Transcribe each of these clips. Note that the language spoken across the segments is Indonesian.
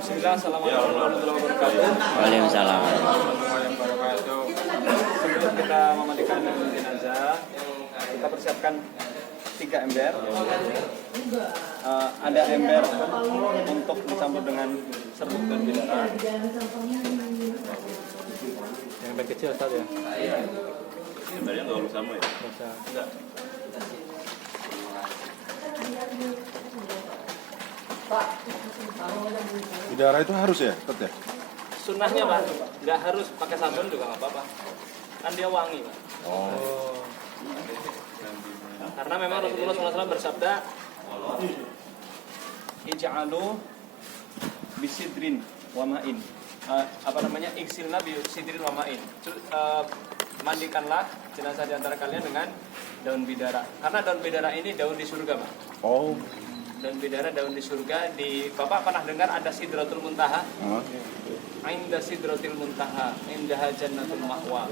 Bismillah, assalamualaikum warahmatullahi wabarakatuh. Waalaikumsalam. Sebelum kita memandikan jenazah, kita persiapkan 3 ember. Ada ember untuk dicampur dengan serbuk dan bidara. Yang ember kecil Ustaz ya? Iya. Embernya nggak harus sama ya? Enggak. Bidara itu harus ya, Ustaz ya? Sunnahnya Pak, nggak harus pakai sabun juga nggak apa-apa. Kan dia wangi Pak. Oh. Karena memang Rasulullah SAW bersabda, ij'alu bisidrin wa ma'in. Iksilna bisidrin wa ma'in. Mandikanlah jenazah di antara kalian dengan daun bidara. Karena daun bidara ini daun di surga, Pak. Oh. Daun bidara daun di surga. Bapak pernah dengar ada Sidratul Muntaha? Inda Sidratil Muntaha, indaha jannatul ma'wa.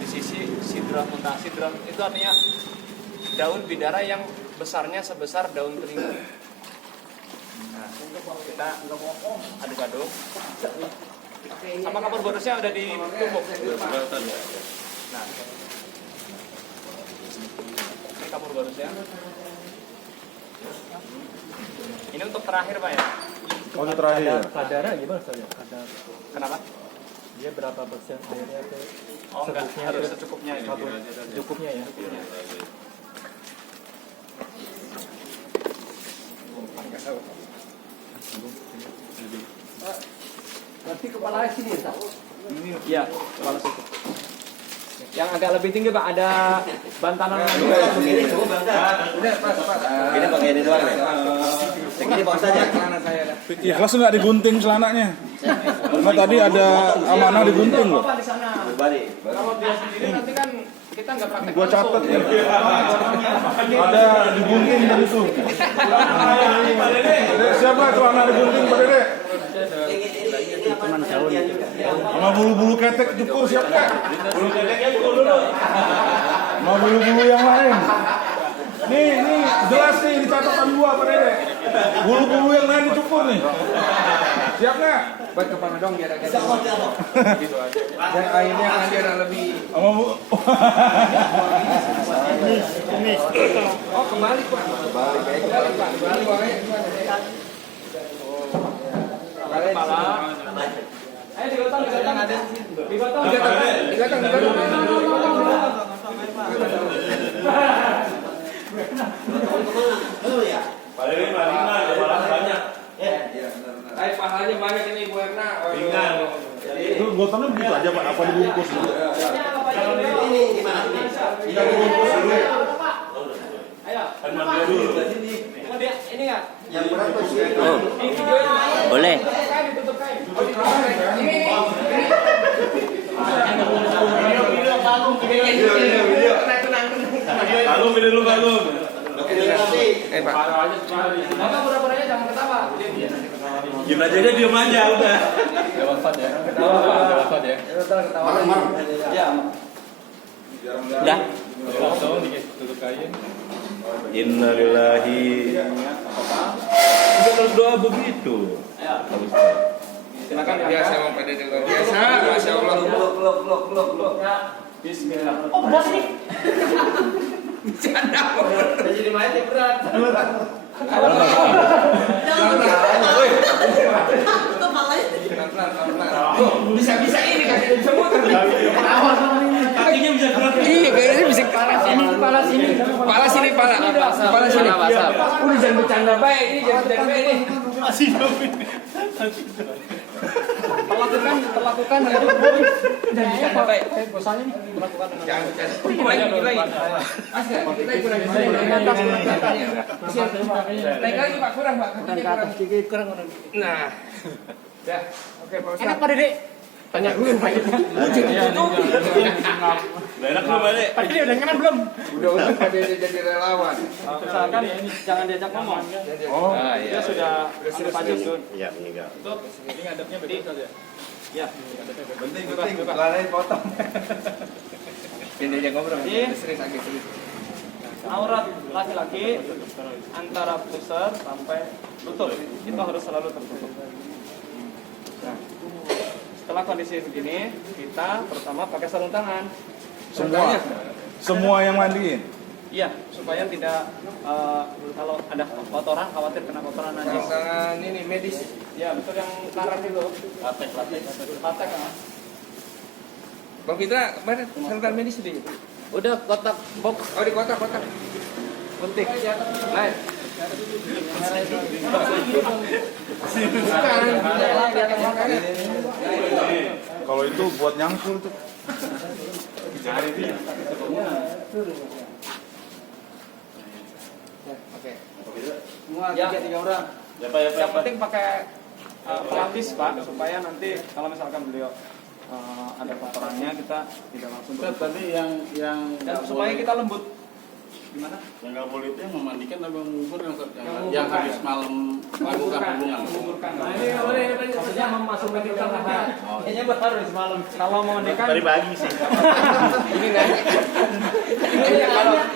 Di sisi Sidrah Muntaha. Sidrah itu artinya daun bidara yang besarnya sebesar daun telinga. Nah, kita aduk-aduk. Sama kapur borosnya udah ditumbuk. Nah, ini kapur borosnya. Ini untuk terakhir Pak ya? Oh, itu terakhir. Kadarnya gimana saja? Kadar Kenapa? dia berapa persen airnya ke Oh enggak, harus secukupnya ini. cukupnya ya? Berarti kepala sini ya? Iya, kepala suku. Yang agak lebih tinggi Pak, ada bantalan lagi. Begini, Ini pakai ini doang ya? Segini Pak Ustaz ya? Ikhlas nggak digunting celananya? Karena tadi ada amanah digunting loh. Bapak di sana. Kalau dia sendiri nanti kan kita nggak praktek. Gua catat ya. Ada digunting dari itu. Siapa celana digunting Pak Dede? Cuman daun. Sama bulu-bulu ketek cukur siapa? Bulu keteknya cukur dulu. Sama bulu-bulu yang lain. Nih jelas nih di catatan gua Pak Dede. Bulu-bulu yang lain dicukur nih. Siap nggak? Buat kepala dong biar agak gitu aja. Dan airnya kan biar lebih. Sama bu. Oh kembali Pak. Kembali Pak. Kembali Pak. Kepala. Ayo digotong. Paling ringan, kepala banyak. Air pahalanya banyak ini Bu Erna. Ringan. Itu gotongnya begitu aja Pak, apa dibungkus dulu? Ini gimana? Kita bungkus dulu. Ayo. Kan mandi dulu. Kemudian ini enggak? Yang berapa sih? Oh, boleh. Ditutup kain. Kalung ini dulu kalung. Pak. Bapak pura-puranya jangan ketawa. Gimana aja dia diam aja udah. Udah. Innalillahi. Kita terus doa begitu. Silakan Biasa mau pada luar biasa. Masya Allah. Blok. Bismillah. Oh, bos ini. Bercanda. Jadi mainnya berat. Bisa ini kasih semut. Kakinya bisa gerak. Iya, kayaknya bisa kepala sini. Udah jangan bercanda baik ini, jangan bercanda baik ini. Perlakukan dengan Jangan bercanda baik. bosannya nih. Perlakukan dengan Jangan bercanda. Mas, kita kurang naik lagi Pak, kurang Pak. Kurang. Nah. Ya, oke Pak Ustaz. Enak Pak Dede. Tanya dulu Pak. Enak belum balik? Pak Dede udah nyaman belum? Udah Pak jadi relawan. Misalkan ini jangan diajak ngomong. Oh, Dia sudah pajak dulu. Iya, meninggal. Itu ini ngadepnya begitu saja. Ya. Penting. Kepalanya potong. Ini dia ngobrol. Iya. Serius lagi serius. aurat laki-laki antara pusar sampai lutut itu harus selalu tertutup. Nah, setelah kondisi begini, kita pertama pakai sarung tangan. Semua yang mandiin. Iya, supaya tidak kalau ada kotoran, khawatir kena kotoran najis. Tangan ini medis. Ya, betul yang karat itu. Latek kan. Bang Fitra, mana sarung medis sedih? Udah kotak box Oh di kotak-kotak. penting. Lain. Kalau itu buat nyangkul tuh. Oke. Ya, 3 orang. Yang penting pakai pelapis Pak, supaya nanti kalau misalkan beliau ada kotorannya kita tidak langsung. Tadi yang Dan supaya kita lembut. Gimana? yang nggak boleh itu yang memandikan atau mengubur yang habis malam lakukan hubungan. Nah, ini maksudnya memasukkan ke kamar. Kayaknya harus malam. Kalau mau nikah Tadi pagi sih. Ini nih.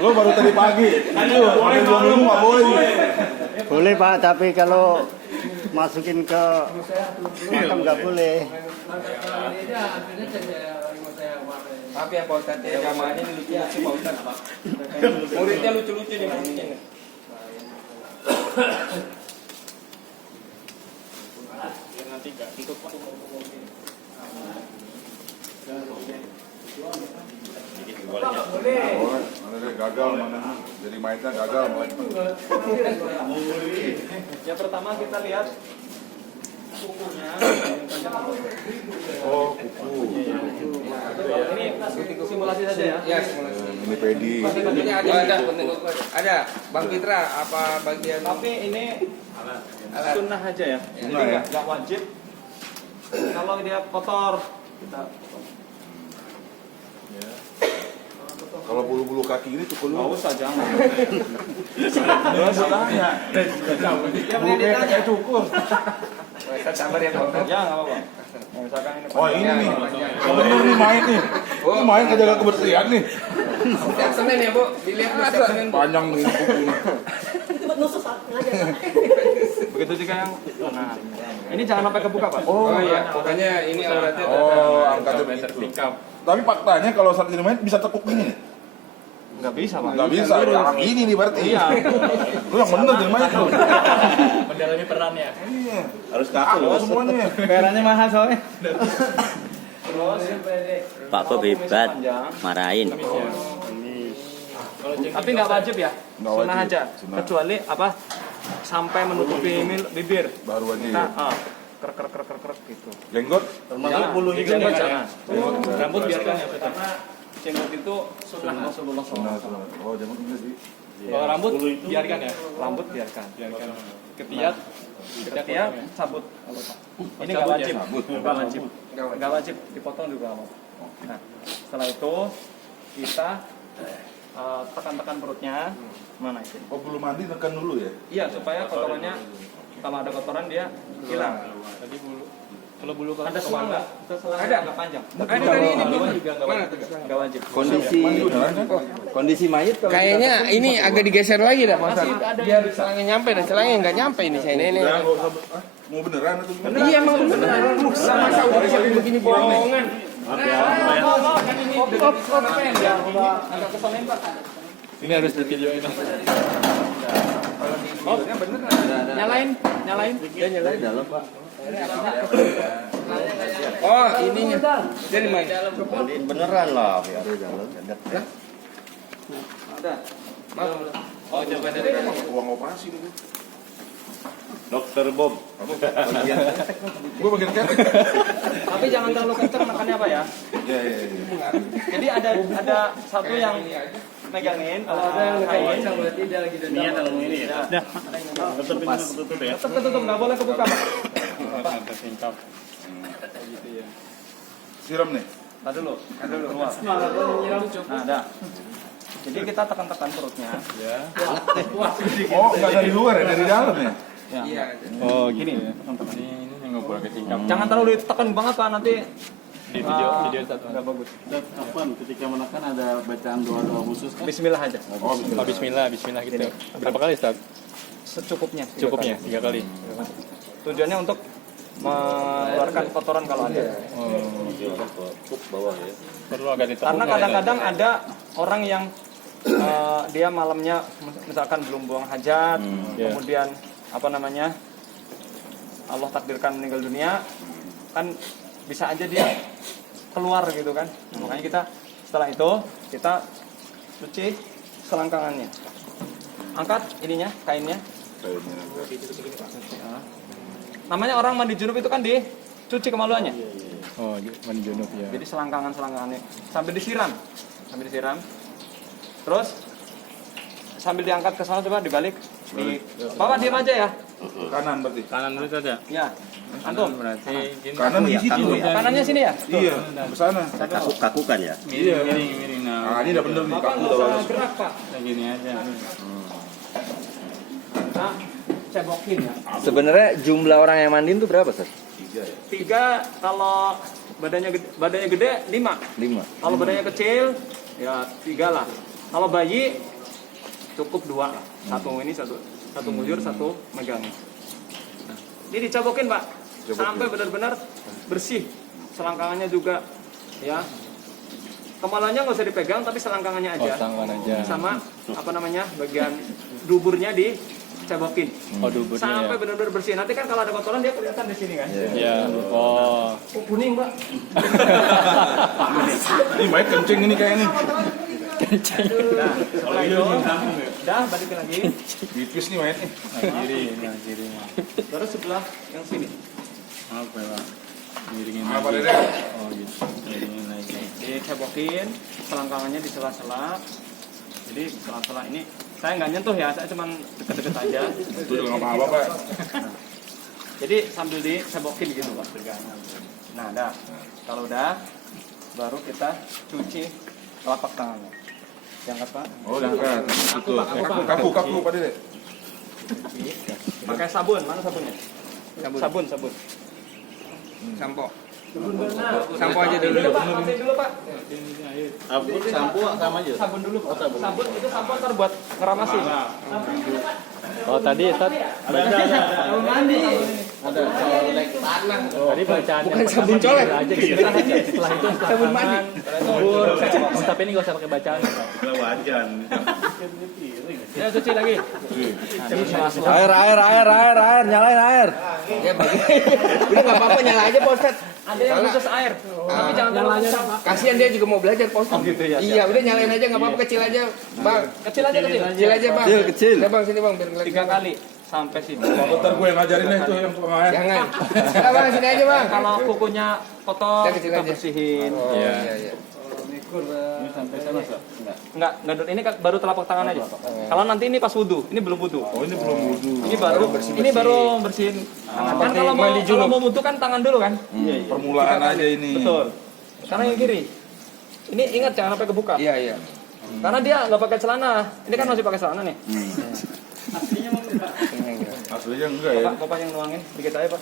Lo baru tadi pagi. Boleh 2 minggu nggak boleh. Boleh Pak, tapi kalau masukin ke makam nggak boleh. Tapi ya Pak Ustadz, ya jamaahnya ini lucu-lucu Pak Ustadz. Muridnya lucu-lucu nih muridnya nih. Boleh. Mana dia gagal mana? Jadi mainnya gagal. yang pertama kita lihat kukunya. Oh, kuku. Ini simulasi saja ya. Ya simulasi. Ini pedi. Ini ada. Bang Fitra, apa bagian? Tapi ini sunnah aja ya. Jadi Sunnah ya? nggak wajib. Kalau dia kotor kita Kalau bulu-bulu kaki ini cukup nggak lu. usah jangan. Terus tanya. Bulu kayak cukur. Ustadz sabar ya Pak Ustadz. Ya nggak apa-apa. Nah, misalkan ini. Oh ini nih. Bener nih main nih. Ini main kejaga kebersihan nih. Setiap Senin ya Bu, dilihat Bu, setiap Senin Bu. Panjang nih kuku nih. Begitu juga yang. Nah, ini jangan sampai kebuka Pak. Oh iya, pokoknya ini auratnya Oh, angkatnya begitu. Tapi faktanya kalau saat ini main bisa tekuk gini nih. Nggak bisa Pak. Nggak bisa, yang ini nih berarti. Iya. Lu yang bener tuh main tuh. Mendalami perannya. Iya. Harus kaku. Aku semuanya. Perannya mahal soalnya. Terus Pak Bob hebat, marahin. tapi nggak wajib ya. Nggak Sunnah wajib. aja. Sunnah. Kecuali apa? Sampai menutupi bibir. Baru aja Nah, ya. krek gitu. Jenggot. Termasuk bulu hijau Jenggot jangan. jangan. Rambut biarkan ya, karena jenggot itu sunnah Rasulullah Nah, SAW. oh jenggot enggak sih. Kalau rambut Bulu itu biarkan ya. Rambut biarkan. Ketiak Ketiak cabut. Ini nggak wajib. Nggak wajib. Nggak wajib dipotong juga nggak apa-apa. Nah, setelah itu kita tekan-tekan perutnya. Mana itu? Oh belum mandi tekan dulu ya. Iya, supaya kotorannya kalau ada kotoran dia hilang. tadi bulu. Kalau bulu Ada selang nggak? Ada. nggak panjang. Ada dari ini Bu. Mana tuh? Nggak wajib. Kondisi mayit kalau Kayaknya ini agak digeser lagi dah Pak Ustadz. Biar selangnya nyampe dan selangnya nggak nyampe ini saya ini. Mau beneran atau gimana? Iya emang benar. Masa udah sampai begini bohongan. ini harus di videoin. Oh, yang bener. Nyalain. dia nyalain dalam Pak. Oh ininya. Dari mana? Mandiin beneran lah biar di dalam. Oh, coba dari Uang operasi dulu. Dokter Bob. Gue bagian ketek. Tapi jangan terlalu kenceng makannya Pak ya. Iya. Jadi ada satu yang megangin, kalau ada yang kain. Niat kalau ini ya. Tetap ini ketutup ya. Tetap ketutup, nggak boleh kebuka Pak. Singkap. Siram nih. Tadi dulu. Keluar. Nah, ada. Jadi kita tekan-tekan perutnya. Oh nggak dari luar ya, dari dalam ya. Iya. Oh gini ya. Ini nggak boleh kesingkap. Jangan terlalu ditekan banget Pak, nanti Di video satu. nggak bagus. Ustaz, kapan ketika menekan ada bacaan doa-doa khusus kan? Bismillah aja. Oh, Oh, bismillah gitu. Berapa kali Ustaz? Secukupnya. 3 Cukupnya kali. 3 kali. Tujuannya untuk mengeluarkan kotoran kalau ada. Perlu agak ditepuk. Karena kadang-kadang ada orang yang dia malamnya misalkan belum buang hajat, kemudian apa namanya Allah takdirkan meninggal dunia, kan bisa aja dia keluar gitu kan. Makanya kita setelah itu kita cuci selangkangannya, angkat ininya kainnya. Namanya orang mandi junub itu kan dicuci kemaluannya. Oh, mandi junub ya. Jadi selangkangannya sambil disiram. Terus sambil diangkat ke sana coba dibalik. Bapak diam aja ya. Kanan berarti. Kanan dulu saja. Ya. Antum. Berarti gini. Kanan di situ. Kanannya sini ya? Iya, ke sana. Kaku-kakukan ya. Miring. Nah, ini udah bener nih, Bapak kaku nggak udah usah bagus. gerak Pak. Kayak gini aja. Kita cebokin ya. Sebenarnya jumlah orang yang mandiin tuh berapa, Ustaz? 3 kalau badannya gede 5. 5. Kalau badannya kecil ya 3 lah. Kalau bayi cukup 2 lah. Satu ini satu nguyur, satu megang. Nah, ini dicobokin Pak, sampai benar-benar bersih. Selangkangannya juga, ya. Kemaluannya nggak usah dipegang, tapi selangkangannya aja. Tangan aja. Sama apa namanya bagian duburnya dicobokin. Oh, duburnya. Sampai benar-benar bersih. Nanti kan kalau ada kotoran dia kelihatan di sini kan. Ya. Oh. Oh, kuning Pak. Ini main kencing ini kayaknya nih. Nah, setelah itu, udah balikin lagi. Tipis nih mainnya. Kiri. Baru sebelah yang sini. Apa ya, Pak? Miringin Apa lagi. Dede? Oh, gitu. Miringin lagi. Dicebokin, selangkangannya di sela-sela. Jadi sela-sela ini saya nggak nyentuh ya, saya cuma deket-deket aja. Itu juga nggak apa-apa, Pak. Jadi sambil dicebokin gitu Pak. Nah, dah. Kalau udah, baru kita cuci telapak tangannya. Diangkat Pak. Oh, diangkat. Itu. Kaku, Pak Dede. Pakai sabun, mana sabunnya? Sabun. Sampo. Sampo Sampo aja dulu. Pak, pakai dulu Pak. Sabun, sampo sama aja. Sabun dulu. Sabun itu sampo ntar buat ngeramasin. Oh, tadi Ustaz Sabun mandi. tadi bacaannya Bukan sabun colek. aja gitu. Setelah itu sabun mandi. Tapi ini enggak usah pakai bacaan. Ya cuci lagi. Jadi sela-sela. Air, nyalain air. Ya bagi. Udah nggak apa-apa nyala aja, Pak Ustaz. Ada yang khusus air. Tapi jangan terlalu kencang. Kasihan dia juga mau belajar, Pak Ustaz. gitu ya, Iya, udah nyalain aja nggak apa-apa, kecil aja, Bang. Kecil aja. Kecil aja, Bang. Kecil. Udah, Bang, sini, Bang, biar ngeliat. 3 kali sampai sini. Bentar gue yang ngajarin itu yang pemain. Jangan. Udah, Bang, sini aja, Bang. Kalau kukunya kotor Udah, kecil kita aja. bersihin. Oh, iya. Ini sampai sana, Ustaz? Enggak. Enggak, ini baru telapak tangan aja. Kalau nanti ini pas wudu, ini belum wudu. Oh, ini belum wudu. Ini baru bersihin tangan. Kan kalau mau wudu kan tangan dulu kan? Permulaan aja ini. Betul. Sekarang yang kiri. Ini ingat jangan sampai kebuka. Iya. Karena dia nggak pakai celana. Ini kan masih pakai celana nih. Aslinya enggak ya. Bapak yang nuangin dikit aja, Pak.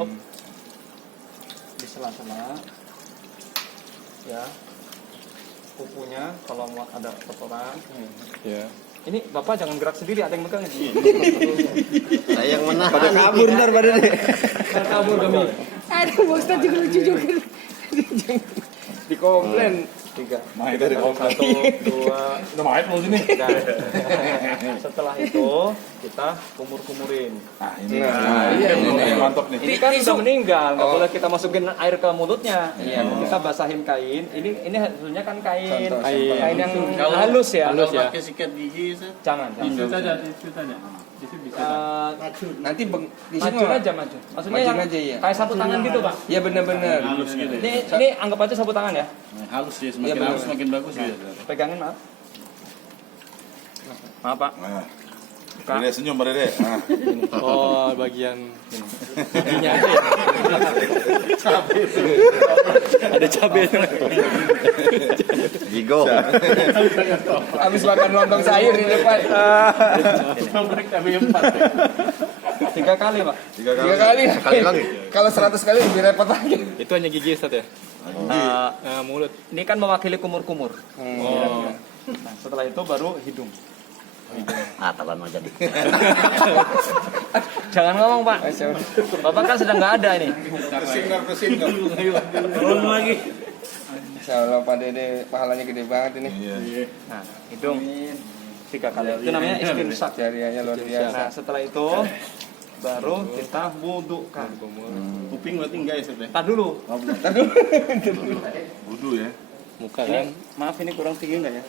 Hop. Di sela-sela. Ya. Kukunya kalau mau ada kotoran. Ya. Ini Bapak jangan gerak sendiri, ada yang megang ini. Saya yang menahan. Pada kabur ntar pada deh. Kabur kami. Aduh, Pak Ustaz juga lucu juga. Dikomplain. 3. Main dari komplek. 1, 2. Udah main lu sini. Nah, setelah itu kita kumur-kumurin. Nah, ini. iya, Ini mantap nih. Ini kan sudah meninggal, nggak boleh kita masukin air ke mulutnya. Kita basahin kain. Ini hasilnya kan kain yang halus ya. Kalau pakai sikat gigi, Ustaz? Jangan. Tisu saja. Tisu bisa. Nanti di sini Maju aja maju. Maksudnya Majuin yang aja, iya. kayak sapu tangan gitu, Pak. Iya benar-benar. Halus gitu ya? Ini anggap aja sapu tangan ya. Halus ya, semakin Iya, halus semakin bagus ya. Pegangin, maaf. Maaf, Pak. Nah. Buka. Dede senyum, Pak Dede. Nah. Oh, bagian ininya aja ya. Ada cabai. Gigo. Habis makan lontong sayur di depan. Cabai 4. 3 kali Pak. 3 kali. Sekali lagi. Kalau 100 kali lebih repot lagi. Itu hanya gigi Ustaz ya? Mulut. Ini kan mewakili kumur-kumur. Oh. Nah, setelah itu baru hidung. Ah, taban mau jadi. Jangan ngomong Pak. Bapak kan sedang nggak ada ini. Turun lagi. Insya Allah Pak Dede pahalanya gede banget ini. Nah, hidung 3 kali. Itu namanya istinsak. Jariahnya luar biasa. Nah, setelah itu baru kita wudukan. Kuping berarti enggak ya, Ustaz ya? Tar dulu. Wudu ya. Muka Ini, kan. maaf ini kurang tinggi nggak ya?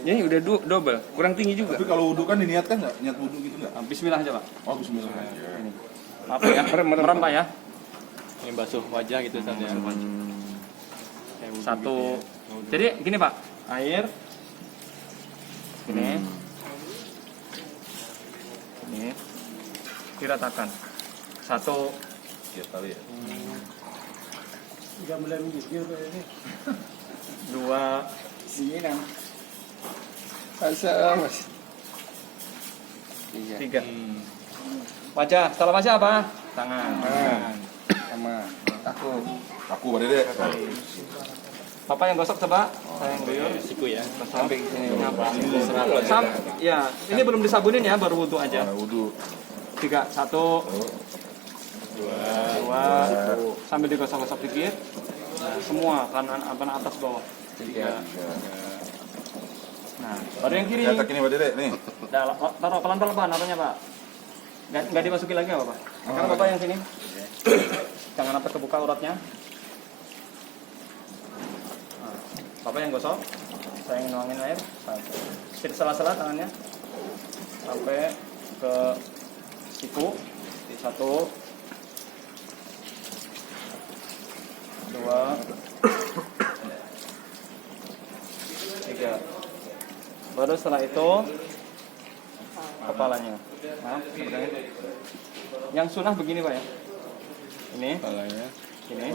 Ini udah double, kurang tinggi juga. Tapi kalau wudu kan diniatkan nggak? Niat wudu gitu nggak? Nah, Bismillah aja Pak. Oh bismillah. Maaf ya, merem Pak ya. Ini basuh wajah gitu Ustaz ya. Satu. Jadi gini Pak, air ini diratakan. 1 Tiap kali ya. 2 Masa Mas. 3. Wajah, setelah wajah apa? Tangan. Sama aku. Aku Pak Dede. Bapak yang gosok coba, saya yang guyur. Siku ya. Sampai sini. Ya, ini belum disabunin ya, baru wudhu aja. Wudu. 3, 1, 2, sambil digosok-gosok dikit. Nah, semua kanan atas bawah. 3. Nah, baru yang kiri. Nyatak ini Pak Dede nih. Taruh pelan-pelan apanya Pak? Nggak dimasukin lagi nggak Pak? Sekarang Bapak yang sini. Jangan sampai kebuka uratnya. Nah, Bapak yang gosok. Saya yang nuangin air. Sela-sela tangannya sampai ke siku. 1, 2, 3. Baru setelah itu kepalanya. Maaf, pegangin. Yang sunnah begini Pak ya. Ini Kepalanya. ini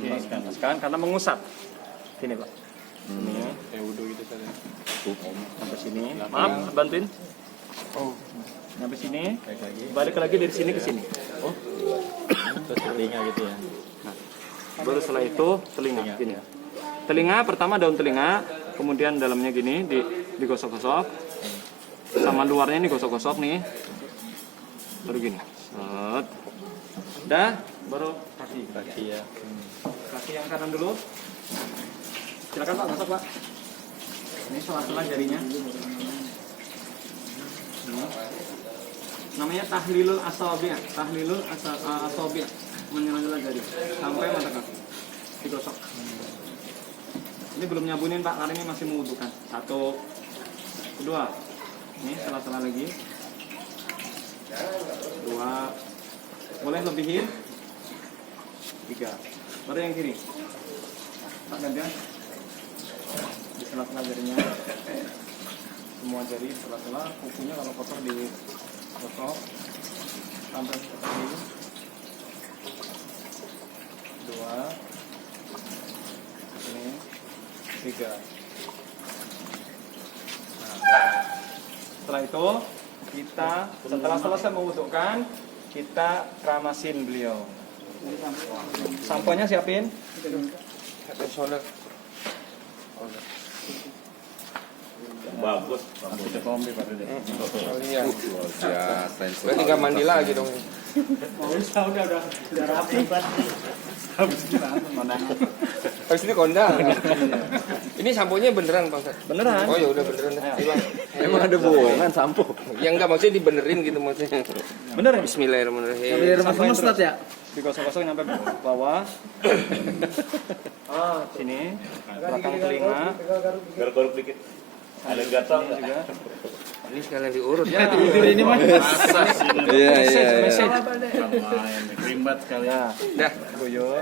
dilepaskan karena mengusap. Gini Pak. Ini Kayak wudu gitu Ustaz ya. sampai sini. Maaf, bantuin. Sampai sini. Balik lagi dari sini ke sini. Terus telinga gitu ya. Baru setelah itu telinga gini ya. Telinga pertama daun telinga, kemudian dalamnya gini digosok-gosok. Sama luarnya ini gosok-gosok nih. Baru gini. Set. Udah, baru kaki. Kaki ya. Kaki yang kanan dulu. Silakan Pak, masuk Pak. Ini sela-sela jarinya. Namanya tahlilul asabi'. Tahlilul asabi'. Menyela-nyela jari sampai mata kaki. Digosok. Ini belum nyabunin Pak, karena ini masih mewudukan. 1, 2. Ini sela-sela lagi. 2. Boleh lebihin. 3. Baru yang kiri. Pak gantian. Di sela-sela jarinya. Semua jari sela-sela. Kukunya kalau kotor digosok sampai seperti ini. 2. Ini 3. Nah, setelah itu kita setelah selesai mewudhukan kita kramasin beliau. Samponya siapin. Bagus. Iya. Berarti nggak mandi lagi dong. Udah rapi Pak. Habis ini kondang. Ini samponya beneran Bang. Beneran? Oh ya udah beneran. Ayo Bang. Emang ada bohongan sampo. Ya enggak maksudnya dibenerin gitu maksudnya. Bener ya? Bismillahirrahmanirrahim. Dari rumah Sampai Ustaz ya. Digosok-gosok sampai bawah. Sini, belakang telinga. Garuk-garuk dikit. Ada gatal Juga. Ini sekalian diurut ya. Ini mah. Iya iya. Lumayan kerimbat kali ya. Dah. Guyur.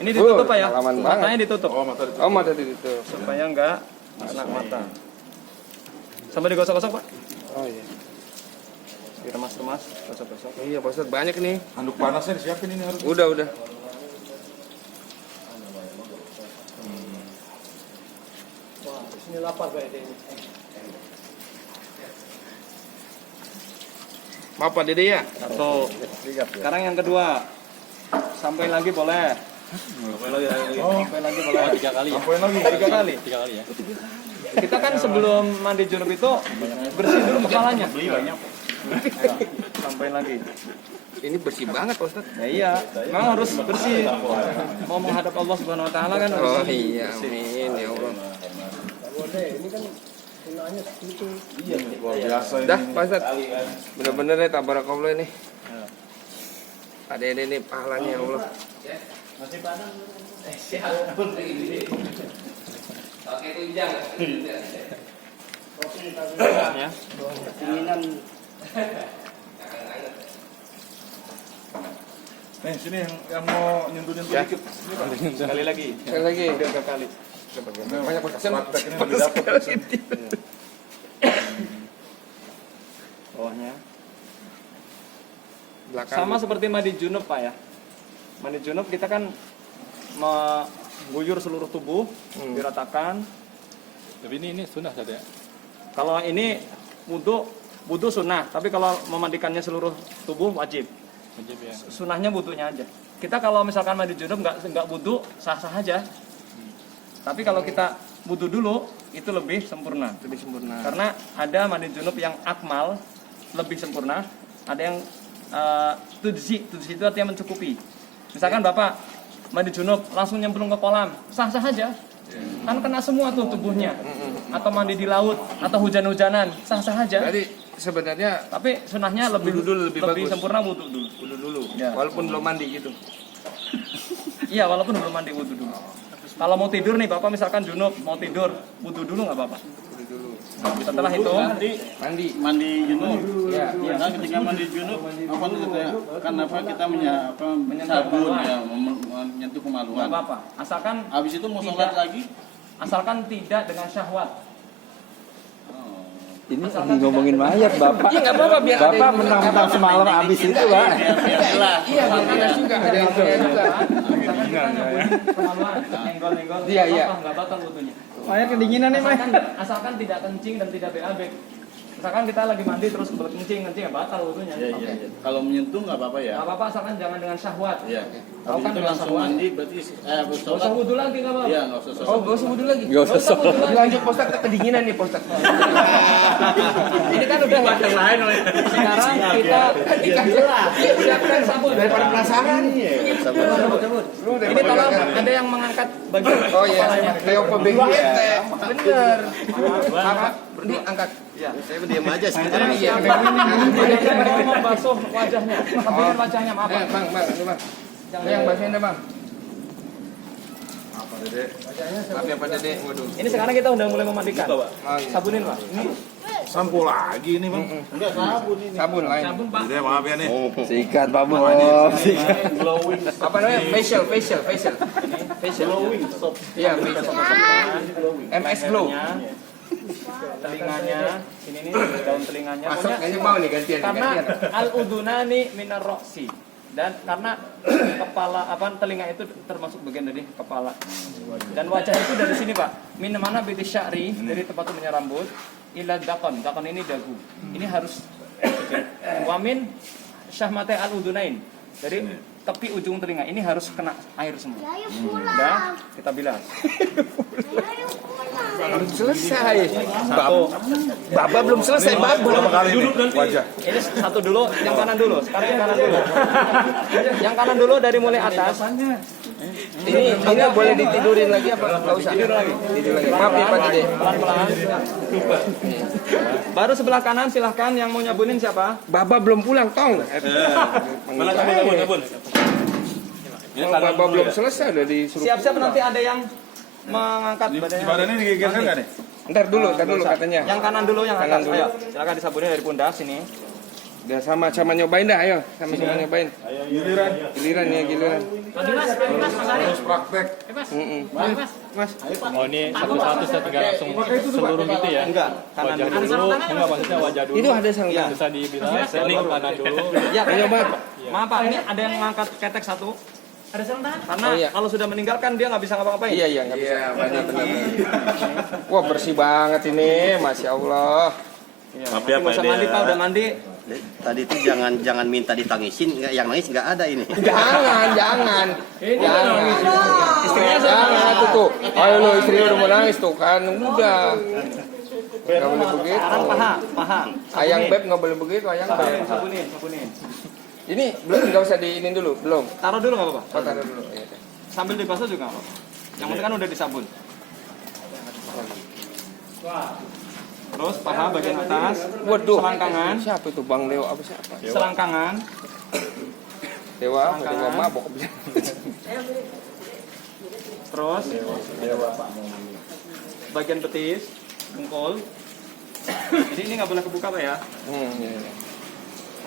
Ini ditutup Pak ya? Pengalaman Matanya banget. ditutup. Oh mata itu. Supaya enggak kena mata. Sampai digosok-gosok Pak. Oh iya. Diremas-remas, gosok-gosok. Iya Pak Ustadz banyak nih. Handuk panasnya disiapin ini harus. Udah. Ini lapar kayak ini. Maaf Pak Dede ya. Satu. Sekarang yang kedua. Sampai lagi boleh. Sampai lagi boleh. 3 kali ya. Apain lagi? 3 kali. 3 kali ya. Kita kan sebelum mandi junub itu bersih dulu kepalanya. Ayo, sampai lagi. Ini bersih banget Pak Ustadz. Ya iya, memang harus bersih. Mau menghadap Allah Subhanahu wa taala kan harus Oh bersih. iya, amin ya Allah. Luar biasa ini. Dah Pak Ustadz. Bener-bener ya tabarakallah ini. Pak Dede ini pahalanya ya Allah. Oke tunjang. Ya. Keinginan Nih sini yang mau nyentuh-nyentuh dikit. Ini Pak. Sekali lagi. Sekali lagi. 3 kali. Banyak Pak Ustadz. Praktek ini lebih dapat. Bawahnya. Belakang. Sama seperti mandi junub Pak ya. Mandi junub kita kan mengguyur seluruh tubuh, diratakan. Tapi ini sunnah saja ya. Kalau ini wudu sunnah, tapi kalau memandikannya seluruh tubuh wajib. Wajib ya. Sunnahnya wudunya aja. Kita kalau misalkan mandi junub nggak wudu sah-sah aja. Tapi kalau kita wudu dulu itu lebih sempurna. Lebih sempurna. Karena ada mandi junub yang akmal lebih sempurna, ada yang tudzi itu artinya mencukupi. Misalkan Bapak mandi junub langsung nyemplung ke kolam, sah-sah aja. Kan kena semua tuh tubuhnya. Atau mandi di laut atau hujan-hujanan, sah-sah aja. Jadi sebenarnya Tapi sunahnya lebih Wudu dulu lebih bagus. sempurna wudu dulu. wudu dulu. Ya. Walaupun belum mandi gitu. Iya, walaupun belum mandi wudu dulu. Kalau mau tidur nih, Bapak misalkan junub, mau tidur, wudu dulu nggak apa-apa. Wudu dulu. Setelah itu, Mandi junub. Ya. Nah, ketika mandi junub, apa tuh katanya? Kan apa kita sabun ya, menyentuh nggak kemaluan. apa-apa. Habis itu mau sholat lagi, Asalkan tidak dengan syahwat. Ini lagi ngomongin mayat Bapak. Iya nggak apa-apa biar ada Bapak yang menang-menang semalam habis itu Pak. Iya biar ada juga ada yang kayak juga. Kemaluan, nenggol-nenggol, Iya, iya. nggak batal wudunya. mayat kedinginan nih, Pak. Asalkan tidak kencing dan tidak BAB. Misalkan kita lagi mandi terus kebelet kencing ya batal wudunya. kalau menyentuh nggak apa-apa ya. Nggak apa-apa asalkan jangan dengan syahwat. Iya. Tahu Habis kan itu dengan langsung syahwat. mandi berarti Nggak usah sholat. wudu lagi nggak apa-apa. Iya, nggak usah sholat. Oh gak usah wudu lagi. Gak usah Nggak wudu lagi. Lanjut Pak Ustadz, kedinginan nih Pak Ustadz. Ini kan udah yang lain. Sekarang kita siapkan sabun. Daripada penasaran. Ini tolong ada yang mengangkat bagian Oh iya, Leo pembeli ya. Bener. Apa? Ini angkat. Saya diam aja sih. Sekarang iya. Ada yang mau basuh wajahnya. Sabunin wajahnya maaf. Pak. Bang, ini bang. Yang bahasain deh bang. Apa Dede? Maaf ya Pak Dede. Waduh. Ini sekarang kita udah mulai memandikan. Sabunin Pak. Ini Sampo lagi nih Bang. Enggak sabun ini. Sabun lain. sabun Pak. Dede maaf ya nih. Sikat Pak Bob. Sikat. Apa namanya? Facial. Glowing soap. Iya, facial. MS Glow. Telinganya, ini nih daun telinganya. Masuk Pokoknya kayaknya mau nih gantian. karena al udunani minar roksi, dan karena kepala telinga itu termasuk bagian dari kepala, dan wajah itu dari sini Pak, min mana biti sya'ri, dari tempat tumbuhnya rambut, ila dakon ini dagu, ini harus wamin syahmate al udunain, dari tepi ujung telinga ini harus kena air semua. Udah kita bilas. Belum selesai. Satu. Baba belum selesai, Bab. Berapa kali nih wajah? Ini satu dulu, yang kanan dulu. Sekarang yang kanan dulu. Yang kanan dulu dari mulai atas. Ini boleh ditidurin lagi apa enggak usah? Tidur lagi. Maaf ya Pak Dede. Pelan-pelan. Baru sebelah kanan silahkan yang mau nyabunin siapa? Baba belum pulang, tong. Mana sabun? Baba belum selesai udah disuruh. Siap-siap nanti ada yang mengangkat Di badannya. badannya digeser nggak nih? Ntar dulu katanya. Yang kanan dulu yang Kanan atas. dulu. Ayo, silakan disabunin dari pundak sini. Udah sama nyobain dah, ayo. Sama nyobain. Giliran. Giliran. Terus praktek. Mas. Oh ini satu-satu saya tinggal langsung seluruh gitu ya. Enggak, kanan Wajah dulu. dulu, enggak maksudnya wajah dulu. Itu ada sang. Bisa dibilas, baru kanan dulu. Ya, Nyoba. maaf Pak, ini ada yang mengangkat ketek satu. Ada sarung karena Oh, iya. kalau sudah meninggalkan dia nggak bisa ngapa-ngapain. Iya, enggak bisa. Benar. Wah, bersih banget ini, Masya Allah. Nggak usah mandi Pak, udah mandi. Tadi itu jangan minta ditangisin, yang nangis nggak ada ini. Jangan. Istrinya jangan tuh. Ayo lo istri udah mau nangis tuh kan. Udah. Nggak boleh begitu. Sekarang paha. Ayang beb nggak boleh begitu, ayang beb. Sabunin. Ini belum nggak usah diinin dulu, belum. Taruh dulu nggak apa-apa. Oh, taruh dulu. Iya. Sambil dibasuh juga nggak apa-apa. Yang penting kan udah disabun. Terus paha bagian atas. Waduh. Selangkangan. Siapa itu Bang Leo? Apa siapa? Selangkangan. Dewa Selangkangan. mabok. Terus bagian betis, dengkul. Jadi ini nggak boleh kebuka Pak ya. Iya.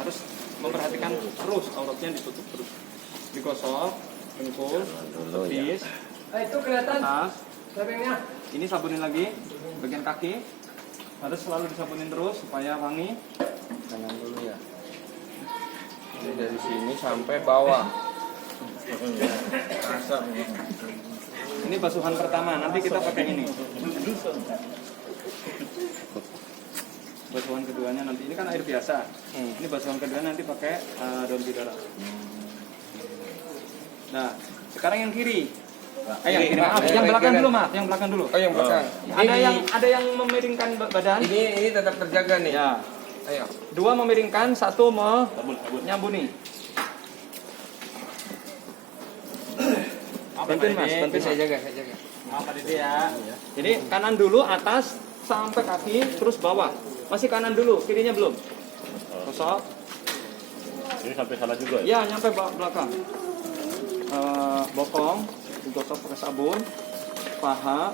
Harus memperhatikan terus auratnya ditutup terus. Digosok, dengkul, betis, Itu kelihatan. atas. Ini sabunin lagi bagian kaki. Harus selalu disabunin terus supaya wangi. Kanan dulu ya. Ini dari sini sampai bawah. Ini basuhan pertama, nanti kita pakai ini. Basuhan keduanya nanti, ini kan air biasa. Ini basuhan kedua nanti pakai daun bidara. Nah, sekarang yang kiri. Yang kiri, maaf, yang belakang dulu, Mas. Yang belakang dulu. Oh, yang belakang. Ada yang memiringkan badan. Ini tetap terjaga nih. Ya. Ayo. Dua memiringkan, satu menyambuni. Bantuin Mas, bantuin Saya Mas. jaga. Maaf Pak Dede ya. Jadi kanan dulu, atas sampai kaki, terus bawah. Masih kanan dulu, kirinya belum. Gosok. Ini sampai sana juga Ya, nyampe belakang. Bokong, digosok pakai sabun. Paha.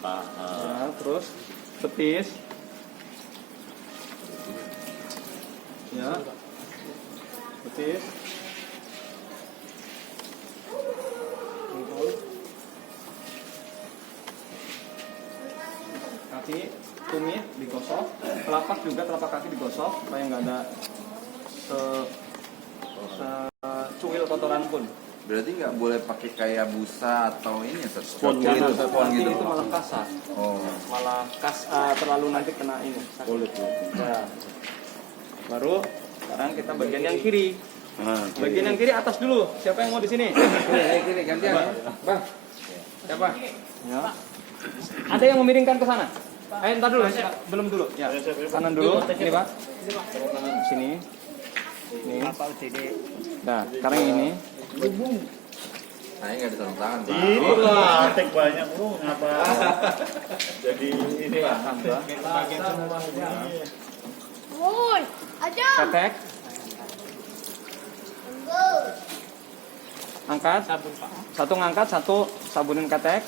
Ya, terus betis. Ya. Betis. Dengkul. Kaki, tumit digosok, telapak juga telapak kaki digosok supaya nggak ada secuil kotoran pun. Berarti nggak boleh pakai kayak busa atau ini ya, Jangan, nanti itu malah kasar, Oh, malah terlalu nanti kena ini. Kulit. Ya. Baru sekarang kita bagian yang kiri. Bagian yang kiri atas dulu. Siapa yang mau di sini? Kiri gantian ya. Bang. Siapa? Ya. Ada yang memiringkan ke sana? Entar dulu, belum dulu. Ya, kanan dulu. Ini Pak. Sini. Ini. Nah, sekarang ini. saya nggak ada sarung tangan. Pak. Itulah, tek banyak lu ngapa? Jadi ini lah. Tambah. Woi, aja. Ketek. Angkat. Satu ngangkat, satu sabunin ketek.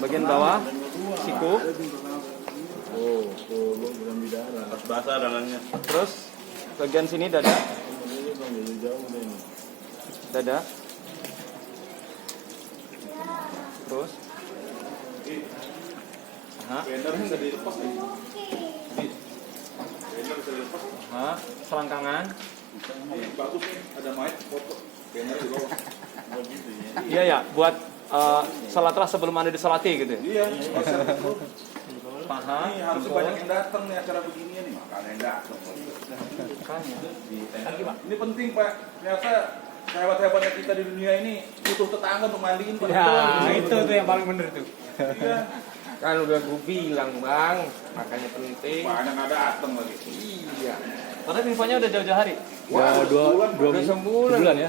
Bagian bawah, siku. Pas basah tangannya. Terus bagian sini dada. Dada. Terus. Selangkangan. Iya ya, buat salatlah sebelum Anda disalati gitu. Iya. Paha. Ini harus banyak yang datang nih acara beginian nih, makanya yang datang. Ini penting Pak. Ternyata hebat-hebatnya kita di dunia ini butuh tetangga untuk mandiin Pak. Ya, itu tuh yang paling bener tuh. Iya. Kan udah gue bilang Bang, makanya penting. Banyak nggak datang lagi. Iya. Karena infonya udah jauh-jauh hari. Udah sebulan ya.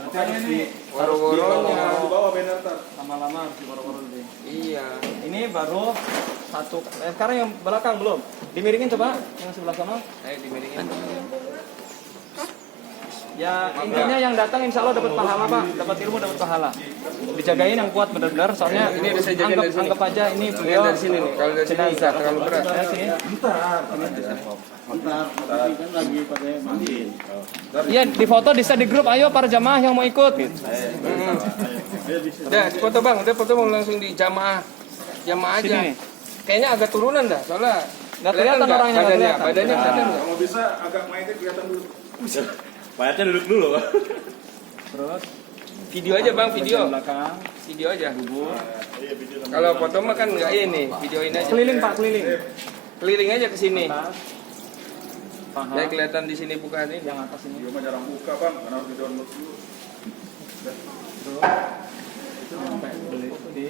Makanya nih, Waro-waronya. di bawah banner ntar. Lama-lama harus diboro-boro dulu. Iya. Ini baru satu. Sekarang yang belakang belum. Dimiringin coba yang sebelah sana. Ayo dimiringin. Ya intinya yang datang insya Allah dapat pahala Pak, dapat ilmu, dapat pahala. Dijagain yang kuat benar-benar. Soalnya Ini bisa jagain dari sini. anggap aja ini Lihat beliau dari sini nih. Kalau dari sini bisa terlalu berat. sini. Bentar, tapi kan lagi pakai mandi. Iya di foto bisa di grup. Ayo para jamaah yang mau ikut. Gitu. Udah foto Bang, udah foto mau langsung di jamaah aja. Sini nih. Kayaknya agak turunan dah, soalnya Nggak kelihatan orangnya, nggak badannya, kelihatan. badannya kelihatan nggak? Kalau bisa agak mayatnya kelihatan dulu. Mayatnya duduk dulu, Pak. Terus Video aja Bang, video. bagian belakang. Video aja. Bubur. Kalau foto mah kan nggak ini, videoin aja. Keliling Pak, keliling. Keliling aja ke sini. Atas. Paha. Ya kelihatan di sini bukan ini. Yang atas ini. Dia mah jarang buka bang, karena harus di download dulu. Terus sampai beli di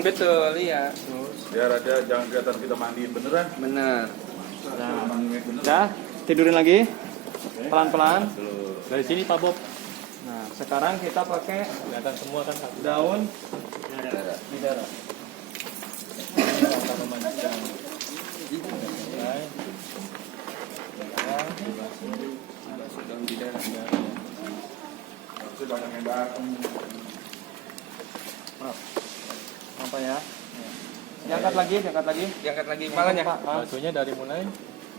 Betul, iya. Terus. Biar ada jangan kelihatan kita mandiin beneran. Benar. Udah, tidurin lagi. Pelan-pelan. Dari sini Pak Bob. Nah, sekarang kita pakai kelihatan semua kan daun bidara. Daun bidara. Harusnya banyak yang datang. Apa ya? Diangkat lagi. Diangkat lagi malahnya. Basuhnya dari mulai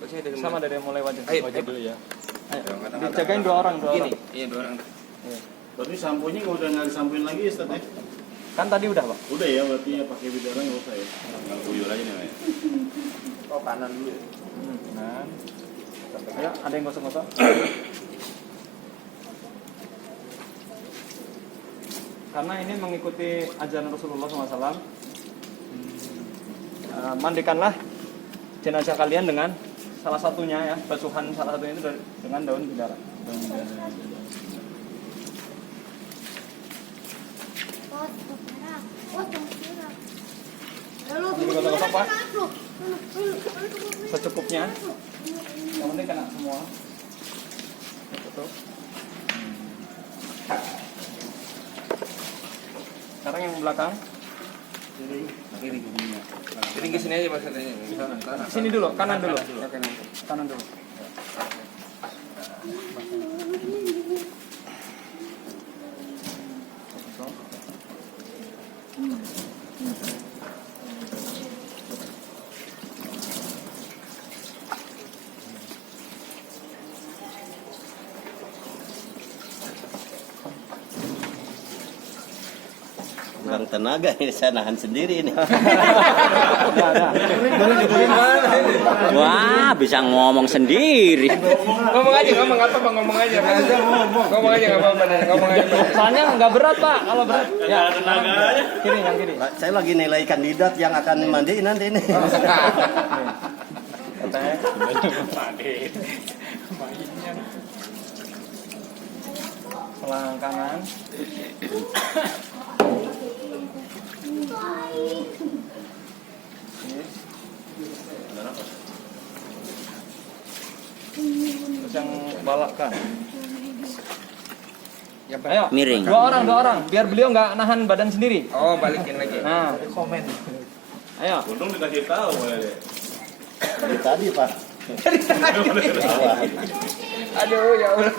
Basuhnya dari Sama dari mulai wajah. Ayo, wajah dulu ya. Ayo. Dijagain dua orang. Gini, iya 2 orang. Berarti samponya nggak udah nggak disampuin lagi ya, Ustaz ya? Kan tadi udah, Pak. Udah ya, berarti ya pakai bidara nggak usah ya? Uyul aja nih, Mas. Oh, kanan dulu ya? Nah. Ayo, ada yang gosok-gosok. Karena ini mengikuti ajaran Rasulullah SAW. Mandikanlah jenazah kalian dengan salah satunya ya, basuhan salah satunya itu dengan daun bidara. Digosok-gosok, Pak. Secukupnya. Yang penting kena semua. Betul. Sekarang yang belakang. Jadi ke sini aja maksudnya. Sini dulu, kanan dulu. Kanan dulu. Kurang tenaga ini, saya nahan sendiri ini. Wah, bisa ngomong sendiri. Ngomong aja, ngomong apa Bang? Ngomong aja. Ngomong aja enggak apa-apa. Ngomong aja. Soalnya nggak berat, Pak. Kalau berat, ya kiri, yang kiri. Saya lagi nilai kandidat yang akan mandiin nanti ini. Selang kanan. Terus yang balak kan. Ayo, Miring. dua orang, biar beliau nggak nahan badan sendiri. Oh, balikin lagi. Nah, komen. Ayo. Untung dikasih tahu ya. Dari tadi, Pak. Aduh, ya Allah.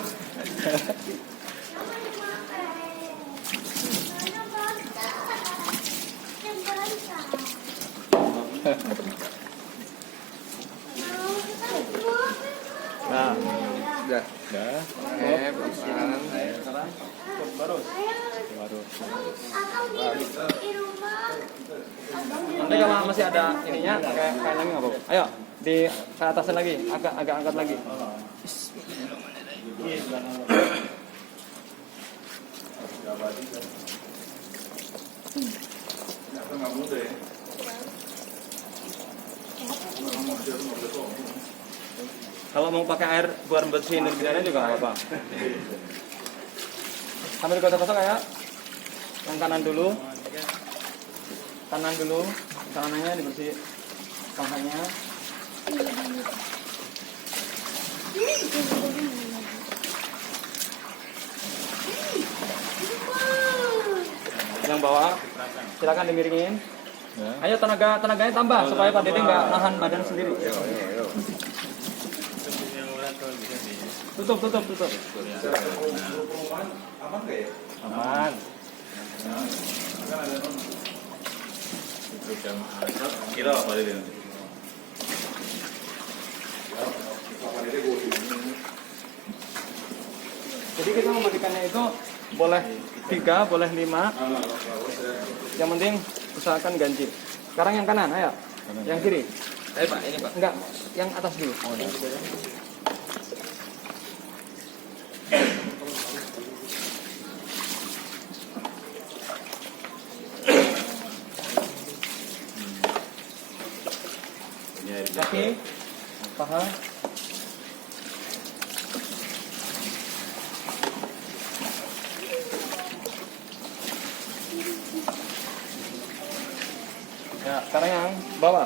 Nah, Udah. Pelan. baru. Nanti kalau masih ada ininya pakai kain lagi nggak apa-apa. Ayo, di ke atasan lagi, agak angkat lagi. Kalau mau pakai air buat bersihin bidara juga nggak apa-apa. Sambil digosok-gosok ya. Yang kanan dulu. Kanannya dibersih. Pahanya. Yang bawah, silakan dimiringin. Ayo tenaganya tambah supaya Pak Dede nggak nahan badan sendiri. Tutup. Aman. Kira apa dia? Jadi kita membagikannya itu boleh 3, boleh 5. Yang penting usahakan ganjil. Sekarang yang kanan, ayo. Yang kiri. Ayo Pak, ini Pak. Enggak, yang atas dulu. kaki, paha. Ya, sekarang yang bawah.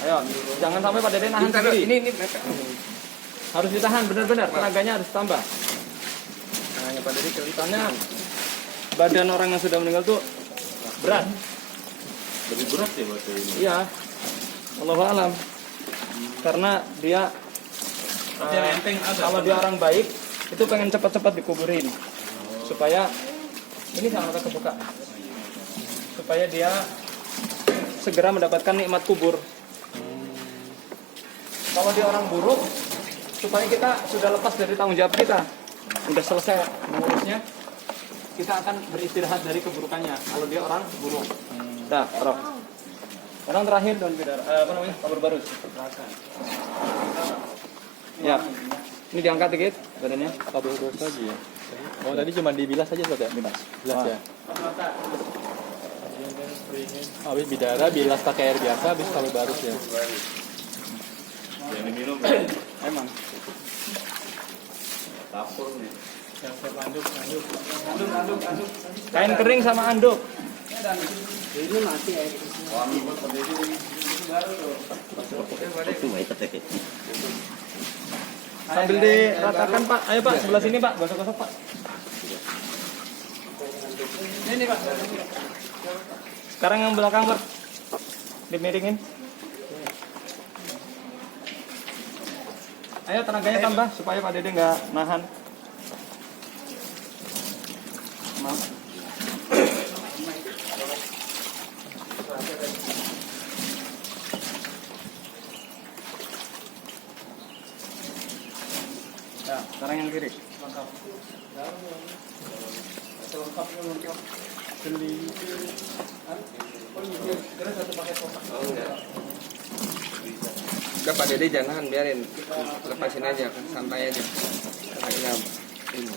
Ayo, jangan sampai Pak Dede nahan sendiri. Ini Harus ditahan benar-benar, tenaganya harus tambah. Tangannya Pak Dede kelihatannya badan orang yang sudah meninggal tuh berat. Lebih berat ya waktu ini. Iya. Wallahu alam. Karena dia kalau dia orang baik itu pengen cepat-cepat dikuburin. Supaya ini sangat kebuka. Supaya dia segera mendapatkan nikmat kubur. Kalau dia orang buruk, supaya kita sudah lepas dari tanggung jawab kita, udah selesai mengurusnya, kita akan beristirahat dari keburukannya. Kalau dia orang buruk, dah, Prof. Sekarang terakhir daun bidara, apa namanya, kabur barus. Ya, ini diangkat dikit badannya. Kabel barus lagi ya. Oh tadi cuma dibilas aja Ustaz ya? Bilas ya. Habis bidara, bilas pakai air biasa, habis kabel barus ya. Yang diminum Emang. dapur nih. Kain kering sama anduk. Sambil diratakan Pak. Ayo Pak, sebelah sini Pak, gosok-gosok Pak. Ini Pak. Sekarang yang belakang Pak. Dimiringin. Ayo tenaganya tambah supaya Pak Dede nggak nahan. Maaf. Ya, sekarang yang kiri. Udah Pak Dede jangan biarin, lepasin aja, santai aja. Karena ini.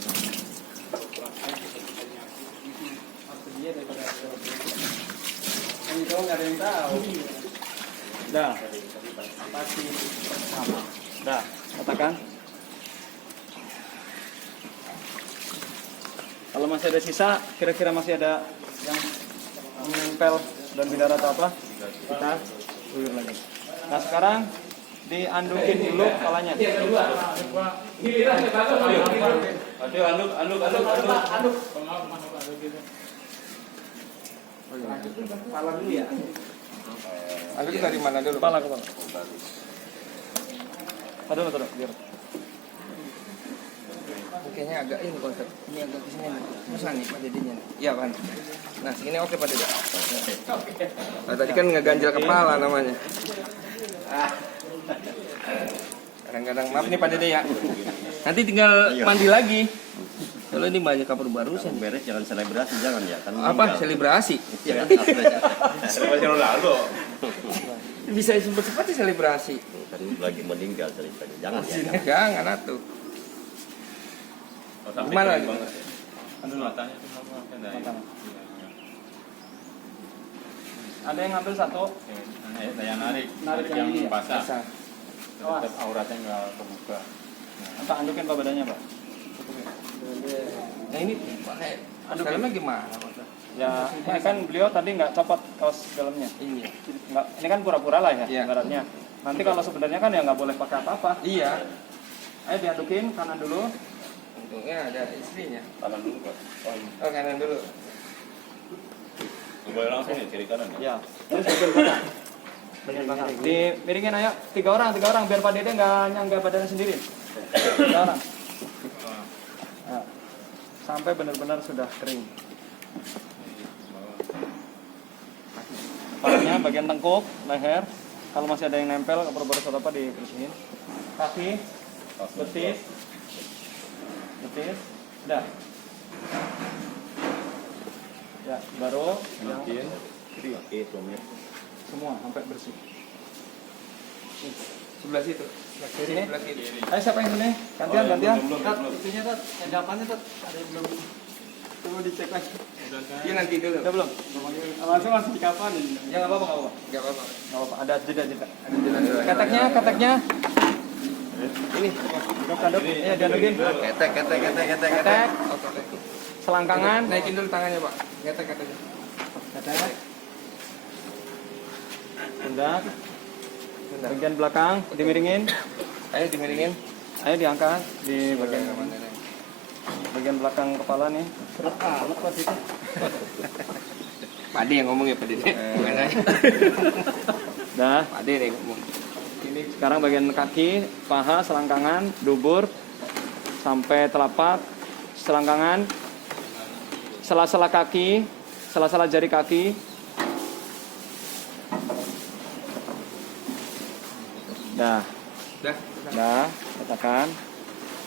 Ini nggak ada yang tahu. Dah. Dah, katakan. Kalau masih ada sisa, kira-kira masih ada yang menempel dan bidara atau apa, kita guyur lagi. Nah sekarang diandukin dulu kepalanya. Aduh, anduk. Kepala dulu ya. Anduk dari mana dulu? Kepala. Aduh, biar. Kayaknya agak ini konsep. Ini agak kesini nih. Susah nih Pak Dedenya. Iya kan. Nah segini oke Pak Dede. Nah, tadi kan ngeganjel kepala namanya. Kadang-kadang maaf nih Pak Dede ya. Nanti tinggal mandi lagi. Kalau ini banyak kabur barusan. Beres jangan selebrasi jangan ya kan. Apa selebrasi? Ya, Selebrasi Ronaldo. Bisa sempat-sempat selebrasi. Tadi lagi meninggal tadi. Jangan ya. Jangan atuh. Gimana lagi? Aduh, matanya cuma Ada yang ngambil satu. yang narik yang ini ya? basah. Basah. Tetap auratnya nggak kebuka. Pak andukin Pak badannya Pak. Nah ini pakai dalamnya gimana? Ya, ini kan beliau tadi nggak copot kaos dalamnya. Iya. Nggak, ini kan pura-pura lah ya, Iya. ibaratnya. Nanti kalau sebenarnya kan ya nggak boleh pakai apa-apa. Iya. Ayo diadukin kanan dulu. Untungnya ada istrinya. Kanan dulu, Pak. Oh kanan dulu. Coba langsung ya kiri kanan ya. Ya. Terus bagian belakang. Bagian belakang. Dimiringin ayo. Tiga orang biar Pak Dede nggak nyangga badannya sendiri. 3 orang. Ya. Sampai benar-benar sudah kering. Kepalanya bagian tengkuk, leher. Kalau masih ada yang nempel, kabur-kabur atau apa dibersihin. Kaki, betis, udah. Ya, baru yang semua sampai bersih. Sebelah situ. Sini. Sebelah kiri. Ayo siapa yang sini? Gantian. Belum. Itunya Tat, jawabannya Tat. Ada yang belum. Coba dicek lagi. Iya nanti dulu. Udah belum? Langsung masih di kapan ini? Ya nggak apa-apa, nggak apa-apa. Enggak apa-apa. Nggak apa-apa. Ada jeda-jeda. Keteknya. Ini. Ya dianukin. Ketek. Ketek. Oke. Selangkangan. Naikin dulu tangannya, Pak. Ketek. Ketek. Pundak. Bagian belakang dimiringin. Ayo dimiringin. Ayo diangkat di bagian belakang kepala nih. Pak Ade yang ngomong ya, Pak Ade. Bukan saya. Dah. Pak Ade yang ngomong. Ini sekarang bagian kaki, paha, selangkangan, dubur, sampai telapak, selangkangan, sela-sela kaki, sela-sela jari kaki. Dah, katakan.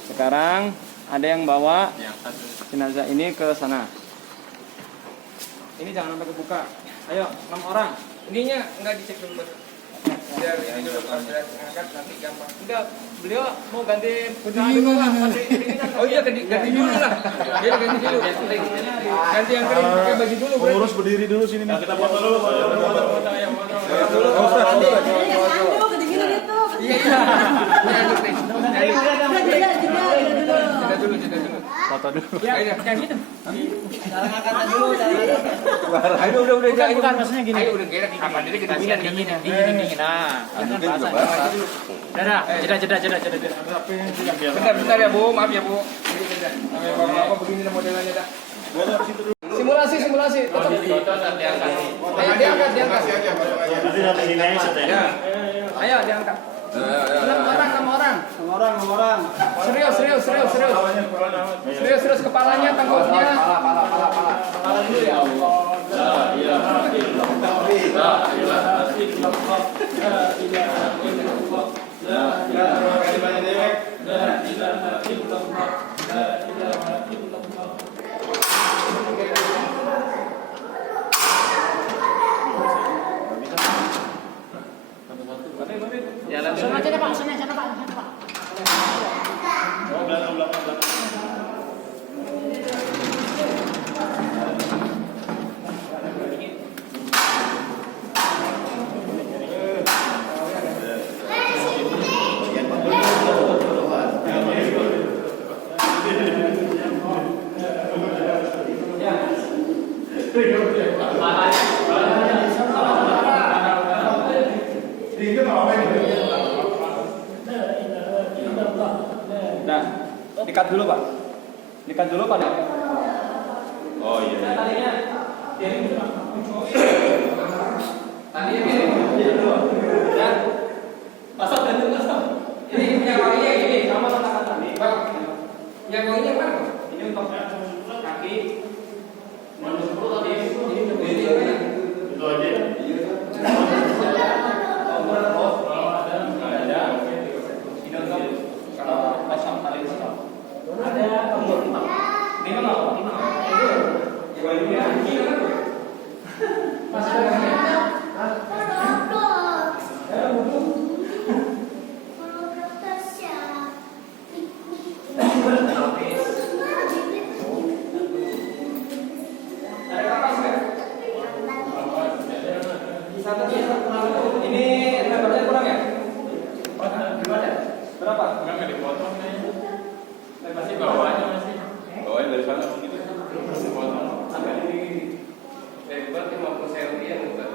Sekarang ada yang bawa jenazah ini ke sana. Ini jangan sampai kebuka. Ayo, 6 orang. Ininya enggak dicek dulu, Bos. Biar ini dulu pas angkat nanti gampang. Enggak, beliau mau ganti putih dulu Pak. Oh iya ganti dulu lah. Dia ganti dulu. Ganti yang kering pakai baju dulu. Pengurus berdiri dulu sini nih. Kita foto dulu. kedinginan itu. Iya. Jeda dulu. Foto dulu. Ya, kayak gitu. Ayo udah bukan maksudnya gini. Ayo udah gerak kapan jadi kedinginan. Dingin. Nah, itu bahasa. Udah, jeda. Bentar ya, Bu. Maaf ya, Bu. Bapak begini modelannya dah. Simulasi. Tetap diangkat. Ayo diangkat. Nanti sampai sini aja set ya. Ayo diangkat. 6 orang. Serius kepalanya, tanggungnya. Kepala dulu ya. Sana aja deh Pak, sana Pak. Nah, dikat dulu Pak. Oh iya. Tadinya ya. Pasang. Ini yang wanginya ini sama tadi. Yang wanginya mana? Ini untuk kaki. Menurut tadi ini Itu aja. ini lebarnya kurang ya? Berapa? Enggak dipotong nih. Lebarnya bawahnya masih. Bawahnya dari sana begitu. Dipotong. Agak ini. Lebar 50 cm ya, Mbak.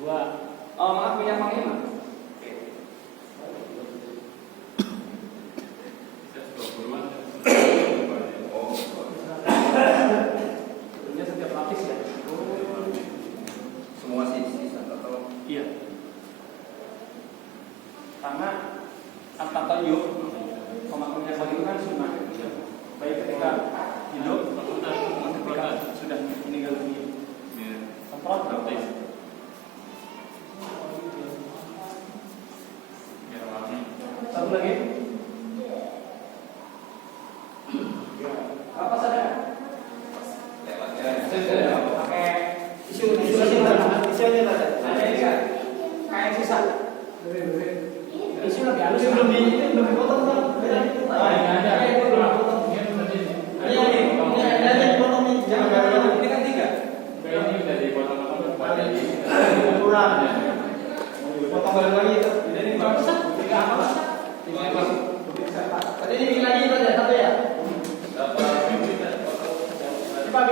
2. Oh, maaf minyak wangi, Mas. Setiap lapis ya? Semua sisi atau Iya. Karena at-tatayyub pemakaian itu kan sunnah. Baik ketika hidup maupun ketika sudah meninggal dunia. Semprot berarti. Satu lagi. Apa saja? Pakai isu aja. Kayak sisa. Isu lebih halus. Belum dipotong kan? Ada.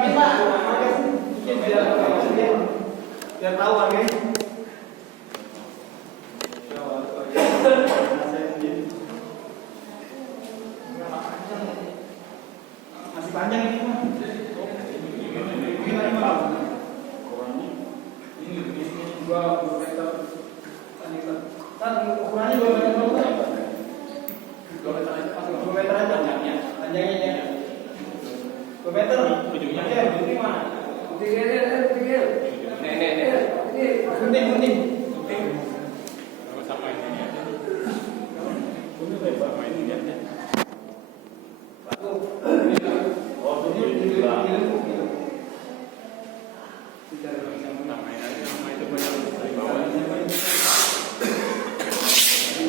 dibagi Pak. Biar tahu harganya. Masih panjang ini Pak. Ini dua meter. Ukurannya 2 meter berapa? 2 meter aja. 2 meter aja panjangnya. Panjangnya ya. 2 meter. Ujungnya mana? Tinggal. Nih. Gunting. Sama ini aja. Gunting sama ini aja. Oh, ini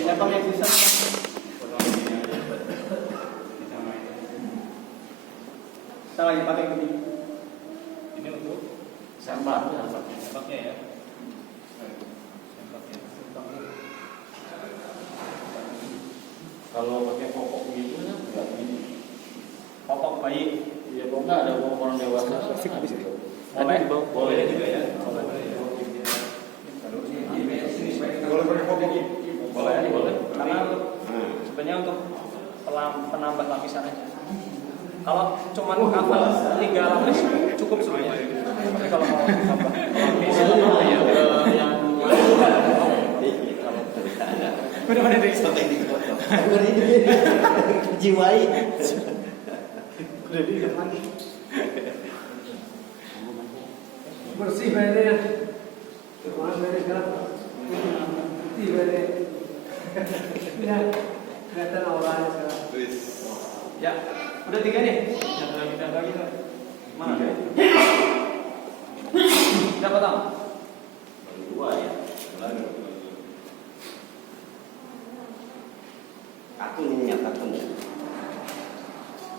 Siapa yang bisa? Kita lagi pakai ini. Ini untuk sembaknya ya. Kalau pakai popok begitu kan enggak gini. Popok bayi. Iya, kok enggak ada popok orang dewasa. Boleh juga ya. Boleh pakai popok. Boleh. Karena sebenarnya untuk penambah lapisan aja. Kalau cuma cover 3 lapis cukup sebenarnya. Tapi kalau mau tambah lapis yang benar-benar dari strategi dipotong. Jiwai. Bersih badannya. Terus beres kan? Bersih badannya. Ya, kelihatan auranya sekarang. Ya, udah 3 nih. Yang lagi. Mana? Dapat tahu? 2 ya. Kartun.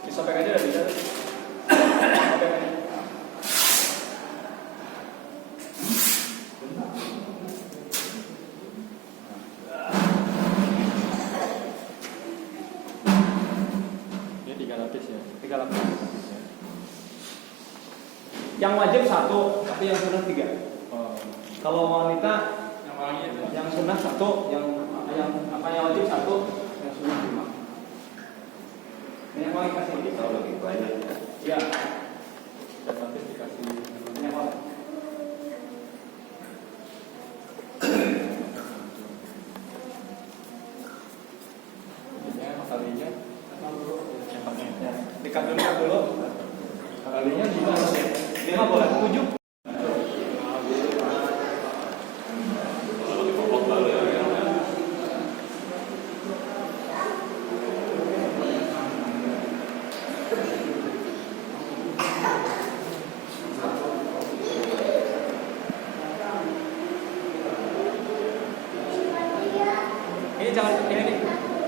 Disobek aja udah bisa. Sobek aja. Ini 3 lapis ya. 3 lapis. Yang wajib 1, tapi yang sunnah 3. Kalau wanita yang sunnah 1, yang wajib 1, yang sunnah 5. Minyak wangi kasih ini kalau lebih banyak. Iya. Dan nanti dikasih minyak wangi. Kalinya dikandungkan dulu. Kalinya 5 boleh 7.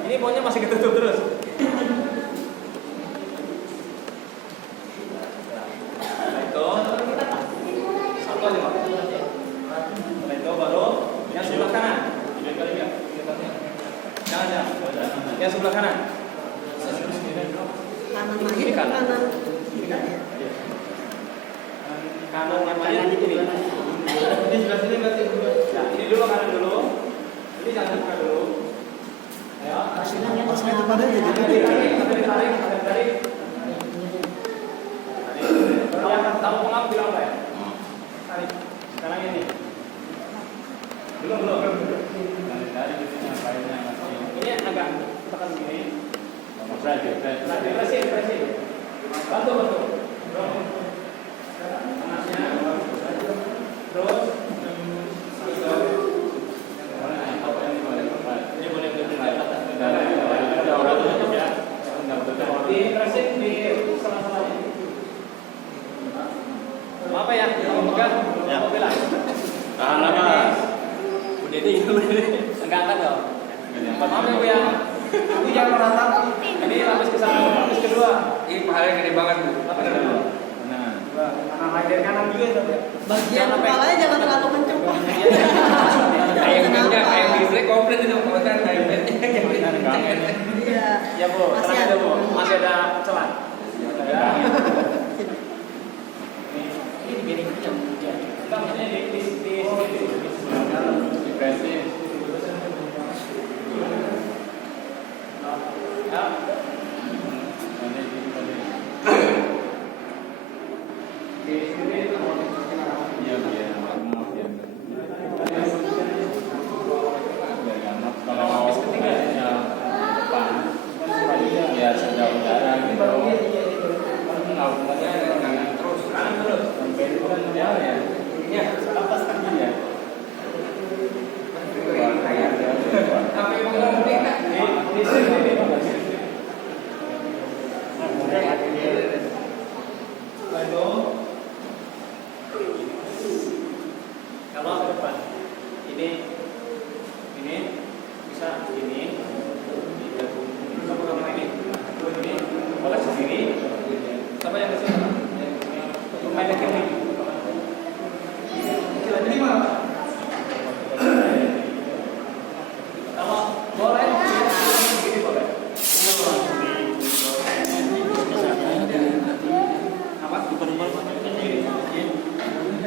Ini pokoknya masih ketutup terus. Setelah itu satu aja Pak. Setelah itu baru yang sebelah kanan. Jangan. Yang sebelah kanan. Ini kanan. Kanan namanya ini. Ini sebelah sini berarti. Nah, ini dulu kanan dulu. Ini jangan buka dulu. Ya, hasilnya itu pada jadi tarik. Kalau yang tahu pengaruh bilang apa ya? Tarik. Sekarang ini. Belum. Dari sini ngapainnya? Ini agak tekan begini. Presi. Bantu. Tangannya. Terus. Apa ya? Kamu pegang? Ya, oke lah. Tahan lama. Udah deh, enggak angkat dong. Maaf ya, Bu ya. Aku jangan meratap. Ini lapis ke satu, lapis kedua. Ini pahalanya gede banget, Bu. Lapis kedua. Nah, kanan lagi dari kanan juga itu ya. Bagian kepalanya jangan terlalu kenceng, Pak. Kayak bifle komplit itu, kalau kan kayak Iya. Ya Bu, tenang aja Bu. Masih ada celah. Ya. itu kalau ke depan ini bisa ini digabung sama ini boleh sendiri sama yang kesini pendek ini ini mana kalau boleh begini boleh apa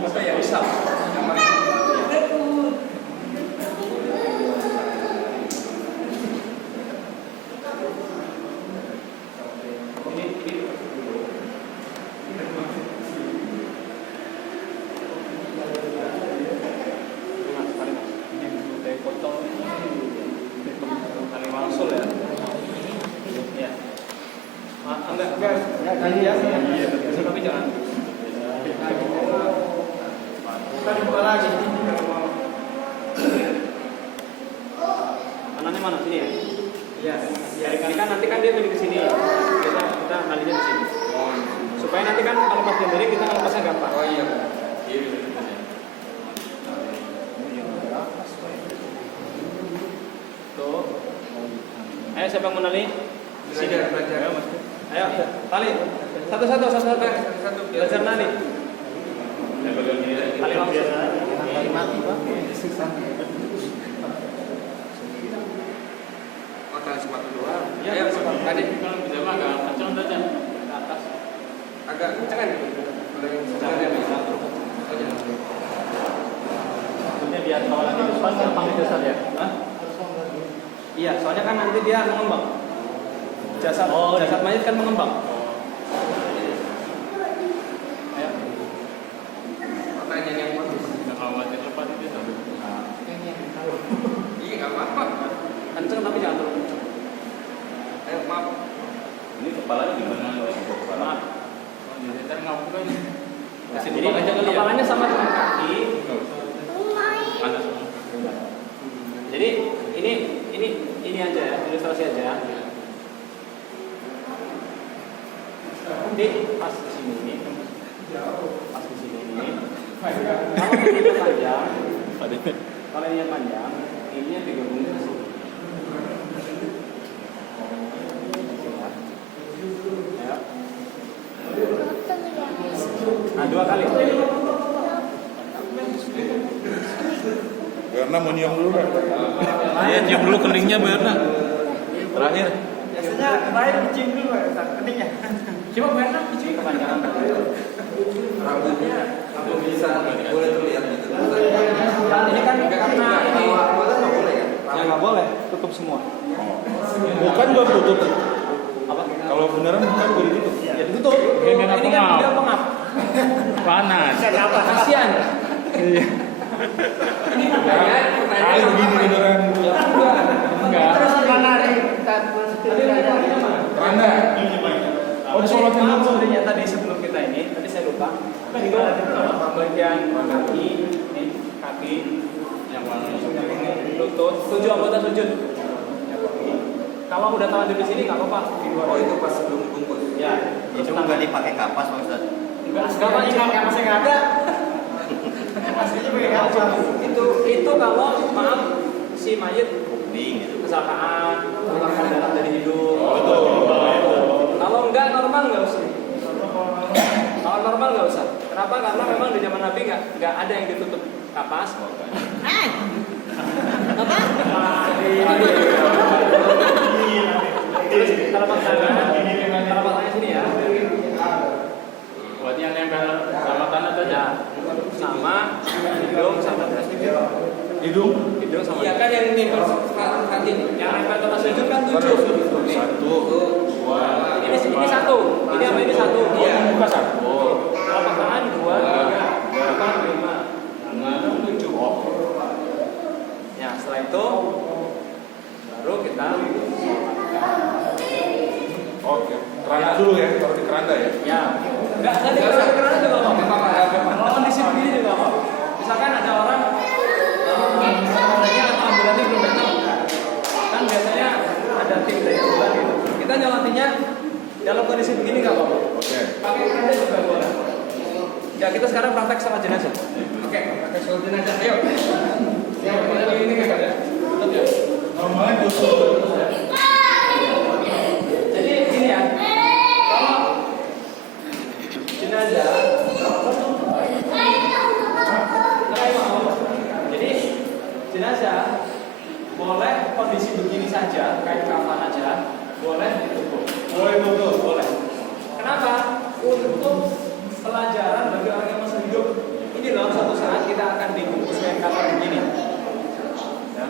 masa ya bisa tapi jangan. Kita dibuka lagi. Anaknya mana sini ya? Iya. Ini kan nanti kan dia pilih ke sini. Kita nalinya di sini. Supaya nanti kan kalau pas dia kita ngelepasnya gampang. Oh iya. Tuh. Ayo siapa yang menali? Sini. Ayo, tali. Satu. Belajar nali. Tali langsung. Tali mati, Pak. Oh, tali sepatu doang. Ya, Ayo, tadi. kalau bisa mah agak kencang saja. Ke atas. Agak kencang kan? Ada yang sebenarnya bisa. Maksudnya biar kalau lagi di depan gampang didesat ya? Hah? Iya, soalnya kan nanti dia mengembang. Jasad mayat kan mengembang. Ayo. Pertanyaan yang bagus. Nggak khawatir lepas itu. Iya, nggak apa-apa. Kenceng tapi jangan terlalu kenceng. Ayo, maaf. Ini kepalanya gimana? Maaf. Jadi ngapain kan? Jadi kepalanya sama dengan kaki. Panas. Jadi ini aja ya, ilustrasi aja. Nanti pas di sini ini, kalau ini panjang, ininya digabungin ke sini. Ya. Nah, 2 kali. Karena mau nyium dulu kan? Iya, nyium dulu keningnya Berna. Terakhir. Biasanya terakhir dicium dulu ya, keningnya. Coba Berna dicium kepanjangan. Rambutnya bisa boleh terlihat gitu. Ini kan karena ini nggak boleh kan? ya nggak boleh, tutup semua. Bukan gua tutup. Apa? Kalau beneran bukan gua ditutup. Ya ditutup. Ini kan dia pengap. Panas. Kasihan. Iya. Ini pertanyaan Air begini beneran. Enggak. Terus mana nih? Randa. Oh, sholatin maaf dulu. sebenarnya tadi sebelum kita ini, tadi saya lupa. Itu bagian kaki, ini kaki, yang mana? Lutut, 7 anggota sujud. Kalau udah tahan di sini nggak apa-apa. Oh, itu pas sebelum bungkus. Ya, Itu nggak dipakai kapas, Pak Ustaz. enggak kapasnya nggak ada. Itu kalau maaf si mayit kecelakaan, mengeluarkan darah dari hidung. Kalau enggak normal nggak usah. Kalau normal nggak usah. Kenapa? Karena memang di zaman Nabi nggak ada yang ditutup kapas. Apa? Terus telapak tangannya sini ya. Buat yang nempel sama tanah saja. Sama hidung sama Hidung. hidung sama. Iya kan yang nempel saat ini. Yang nempel sama sujud kan 7. 1, 2. Ini 1. Ini apa ini 1? Iya. Buka 1. Telapak tangan 2, 3, 4, 5, 6, 7. Ya, setelah itu baru kita Oke. Keranda dulu ya, taruh di keranda ya. ya. Enggak di kerana juga apa-apa. Kalau kondisi begini juga apa. Misalkan ada orang atau ambulannya belum datang. Kan biasanya ada tim dari ambulan gitu. Kita nyolatinya dalam kondisi begini nggak apa-apa. Pakai keranda juga boleh. Ya kita sekarang praktek sholat jenazah. Oke, praktek sholat jenazah. Ayo. Yang ini nggak ada. Tutup ya. Normalnya tutup. Jadi gini ya. Kalau jenazah jadi jenazah boleh kondisi begini saja, kayak kafan aja, boleh ditutup. Boleh tutup, boleh. Kenapa? Untuk pelajaran bagi orang yang masih hidup. Ini loh, suatu saat kita akan dibungkus kayak kafan begini. Ya.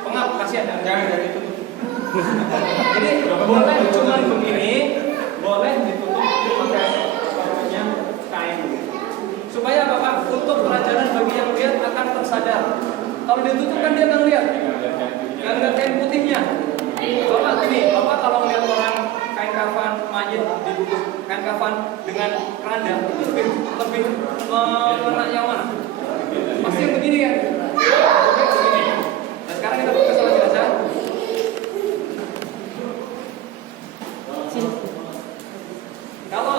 Pengap, kasihan jangan ditutup. Jadi boleh cuma begini, boleh ditutup pakai kain. Supaya apa Pak? Untuk pelajaran bagi yang lihat akan tersadar. Kalau ditutup kan dia nggak lihat. Nggak lihat kain putihnya. Bapak gini, Bapak kalau melihat orang kain kafan mayit dibungkus kain kafan dengan keranda itu lebih mengena yang mana? Pasti yang begini kan? Begini. Nah sekarang kita buka sholat jenazah. Kalau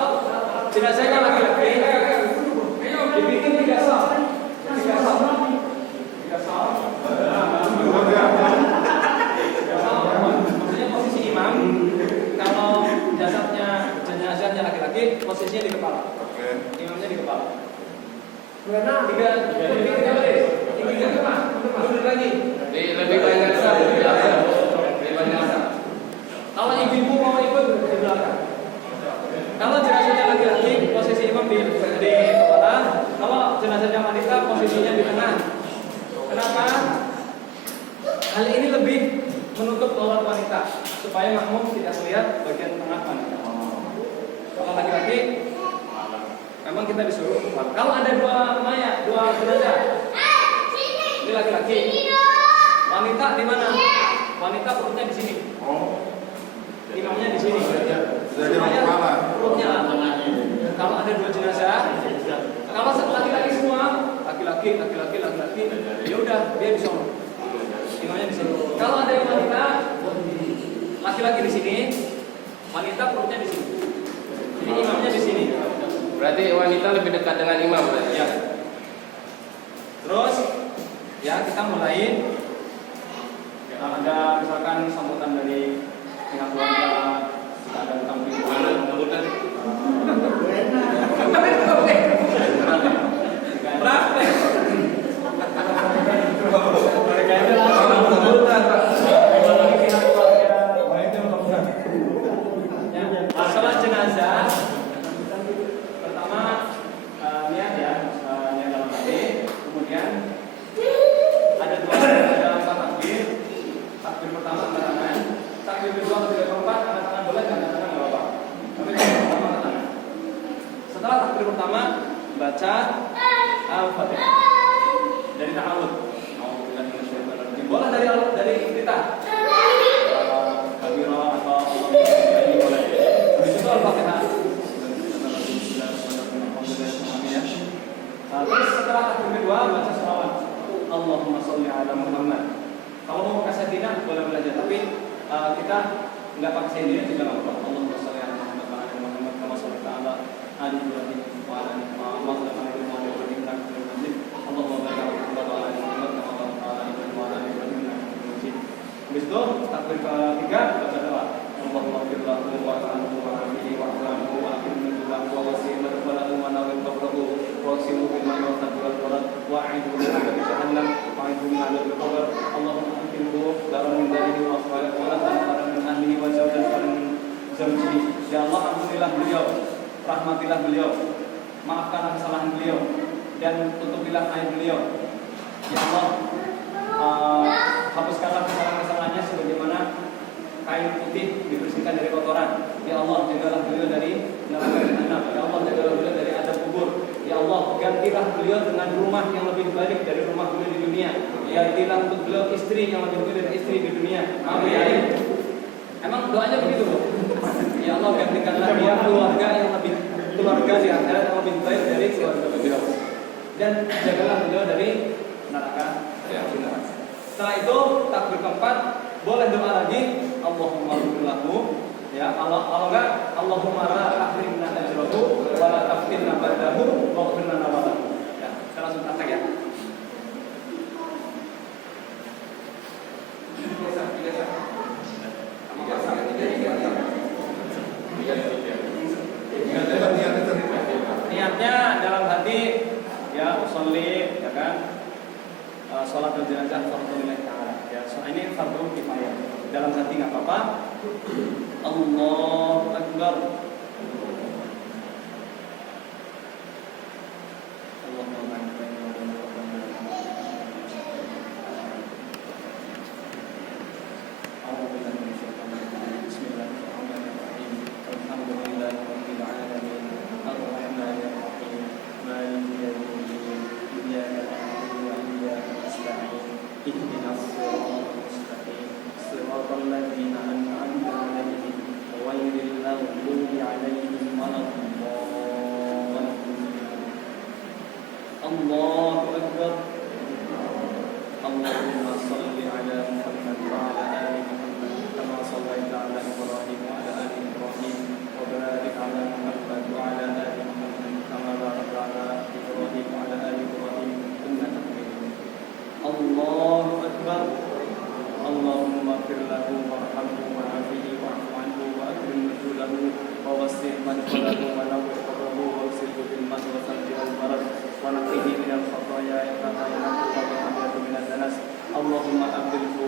jenazahnya laki-laki, dibikin 3 saf. 3 saf. 3 saf. Maksudnya posisi imam. Kalau jenazahnya laki-laki, posisinya di kepala. Imamnya di kepala. Tiga baris. Tiga kemana? Mundur lagi. Lebih banyak saf. Lebih banyak saf. Kalau ibu-ibu mau ikut di belakang. Kalau jenazahnya laki-laki, posisi imam di kepala. Kalau jenazahnya wanita, posisinya di tengah. Kenapa? Hal ini lebih menutup aurat wanita supaya makmum tidak melihat bagian tengah wanita. Kalau laki-laki, memang kita disuruh. Kalau ada 2 mayat, 2 jenazah, ini laki-laki. Wanita di mana? Wanita perutnya di sini. Imamnya di sini. Supaya perutnya kalau ada 2 jenazah, kalau laki-laki semua, laki-laki, ya udah dia di sana. Imamnya di sini. Kalau ada yang wanita, laki-laki di sini, wanita perutnya di sini. Jadi imamnya di sini. Berarti wanita lebih dekat dengan imam berarti. Ya. Terus, ya kita mulai. Ada misalkan sambutan dari pihak keluarga, ada tamu sambutan. Salat jenazah pertama niat ya, niat dalam hati, kemudian ada 4 takbir. Takbir pertama angkat tangan, takbir kedua, ketiga, keempat angkat tangan boleh, angkat tangan nggak apa-apa. Tapi pertama angkat tangan. Setelah takbir pertama baca Al-Fatihah dari ta'awud. Boleh dari kita. Kabiro atau ini boleh. Habis itu Al-Fatihah. Terus setelah takbir kedua baca sholawat. Allahumma sholli ala Muhammad. Kalau mau pakai sayyidina boleh belajar, tapi kita nggak pakai sayyidina juga nggak apa-apa. Allahumma sholli ala Muhammad wa ala Muhammad kama shallaita ala ali Ibrahim wa ala ali Muhammad wa ala ali Ibrahim innaka Hamidum Majid. Allahumma barik ala Muhammad wa ala ali Muhammad kama barakta ala Ibrahim wa ala ali Ibrahim innaka Hamidum Majid. Habis itu takbir ketiga baca doa. Allahumma ighfir lahu warhamhu wa'afihi wa'fu anhu wa'afini lahu wa wasi'hu lahu wa nawwir qabrahu wa'simu bil ma'i wal taqwa wal farad wa'idhu min jahannam wa'idhu min 'adzabil qabr. Allahumma anqidhu daran min darihi wa daran min ahlihi wa zawjan min zawjihi. Ya Allah, ampunilah beliau, rahmatilah beliau, maafkanlah kesalahan beliau, dan tutupilah aib beliau. Ya Allah, hapuskanlah kesalahan-kesalahannya sebagaimana kain putih dibersihkan dari kotoran. Ya Allah, jagalah beliau dari neraka jahanam. Ya Allah, jagalah beliau dari azab kubur. Ya Allah, gantilah beliau dengan rumah yang lebih baik dari rumah beliau di dunia. Gantilah untuk beliau istri yang lebih baik dari istri di dunia. Amin. Emang doanya begitu, Bu? Ya Allah, gantikanlah dia keluarga yang lebih keluarga di akhirat yang lebih baik dari keluarga beliau. Dan jagalah beliau dari neraka jahanam. Setelah itu takbir keempat boleh doa lagi, Allahumma ighfir lahu Ya, kalau enggak Allahumma la tahrimna ajrahu wa la taftinna ba'dahu waghfir lana wa lahu. Ya, kita langsung praktek ya. Niatnya dalam hati ya usolli ya kan, sholat jenazah fardhu ta'ala ya. So ini fardhu kifayah. Dalam hati nggak apa-apa. Allahu Akbar. Allahu Akbar. Allahumma salli ala Muhammad wa ala ali Muhammad kama sallaita ala Ibrahim wa ala ali Ibrahim wa barik ala Muhammad wa ala ali Muhammad kama barakta ala Ibrahim wa ala ali Ibrahim innaka Hamidum Majid. Allahu Akbar. Allahumma ighfir lahu warhamhu wa'afihi wa'fu anhu wa akrim nuzulahu wa wasi' madkhalahu wa nawwir qabrahu wa usilhu bil ma'i wa thalji wal barad wa naqihi minal khataaya kama yanqu al-hamdu minad danas. Allahumma abdilhu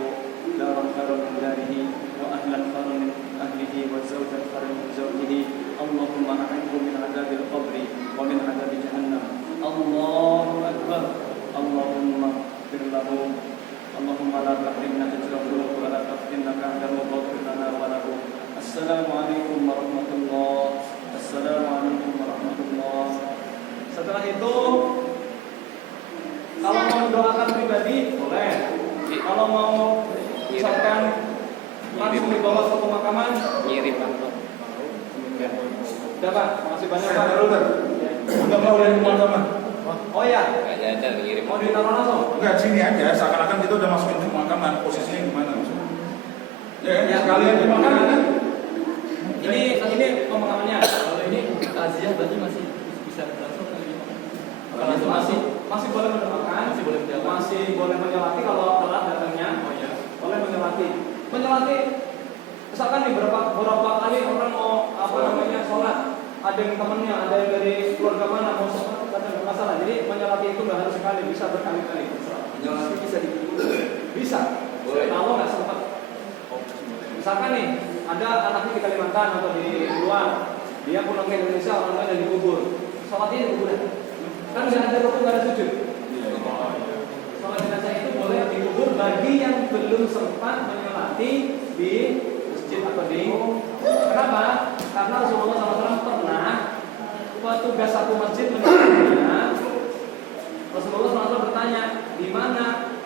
daran khairan min darihi wa ahlan khairan min ahlihi wa zawjan khairan min zawjihi. Allahumma a'inhu min adzabil qabri wa min adzabi jahannam. Allahu Akbar. Allahumma ighfir lahu Allahumma la tahrimna ajrahu wa la taftinna ba'dahu waghfir lana wa lahu. Assalamualaikum warahmatullahi wabarakatuh. Assalamualaikum warahmatullahi wabarakatuh. Setelah itu kalau mau mendoakan pribadi boleh. Kalau mau ucapkan langsung dibawa ke pemakaman ngirim amplop. Udah Pak, makasih banyak Pak. Udah mau dari pemakaman. Oh ya, Ada ngirim. mau ditaruh langsung? Enggak, sini aja, seakan-akan kita udah masukin ke pemakaman, posisinya gimana maksudnya? Ya, sekalian pemakaman kan? Ini pemakamannya. Kalau ini takziah berarti masih bisa langsung atau gimana? Kalau langsung Masih boleh mendoakan, masih boleh menyolati kalau telat datangnya. Oh iya. Boleh menyolati. Misalkan nih berapa kali orang mau sholat, ada yang temennya, ada yang dari keluarga mana mau sholat, kadang masalah. Jadi menyolati itu nggak harus sekali, bisa berkali-kali. Menyolati bisa bisa. Boleh. Kalau nggak sempat. Misalkan nih ada anaknya di Kalimantan atau di luar, dia pulang ke Indonesia, orangnya ada dikubur. Sholatnya di kuburan. Kan nggak ada rukun, nggak ada sujud. Sholat jenazah itu boleh dikubur bagi yang belum sempat menyolati di masjid atau di. Kenapa? Karena Rasulullah SAW pernah petugas satu masjid menyolatinya. Rasulullah SAW bertanya, di mana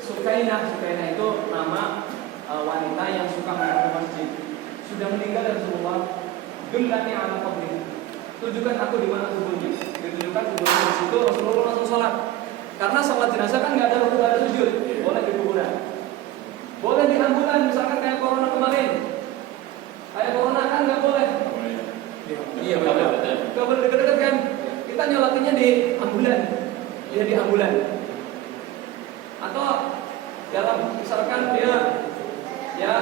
Sukainah? Sukainah itu nama wanita yang suka menghadap masjid. Sudah meninggal dan Rasulullah. Dullani ala qabri. Tunjukkan aku di mana kuburnya. Ditunjukkan kuburnya di situ, Rasulullah langsung sholat. Karena sholat jenazah kan nggak ada rukun, nggak ada sujud. Boleh di kuburan. Boleh di ambulan, misalkan kayak corona kemarin. Kayak corona kan nggak boleh. Iya betul. Nggak boleh dekat-dekat kan. Kita nyolatinya di ambulan. Ya di ambulan. Atau dalam misalkan dia ya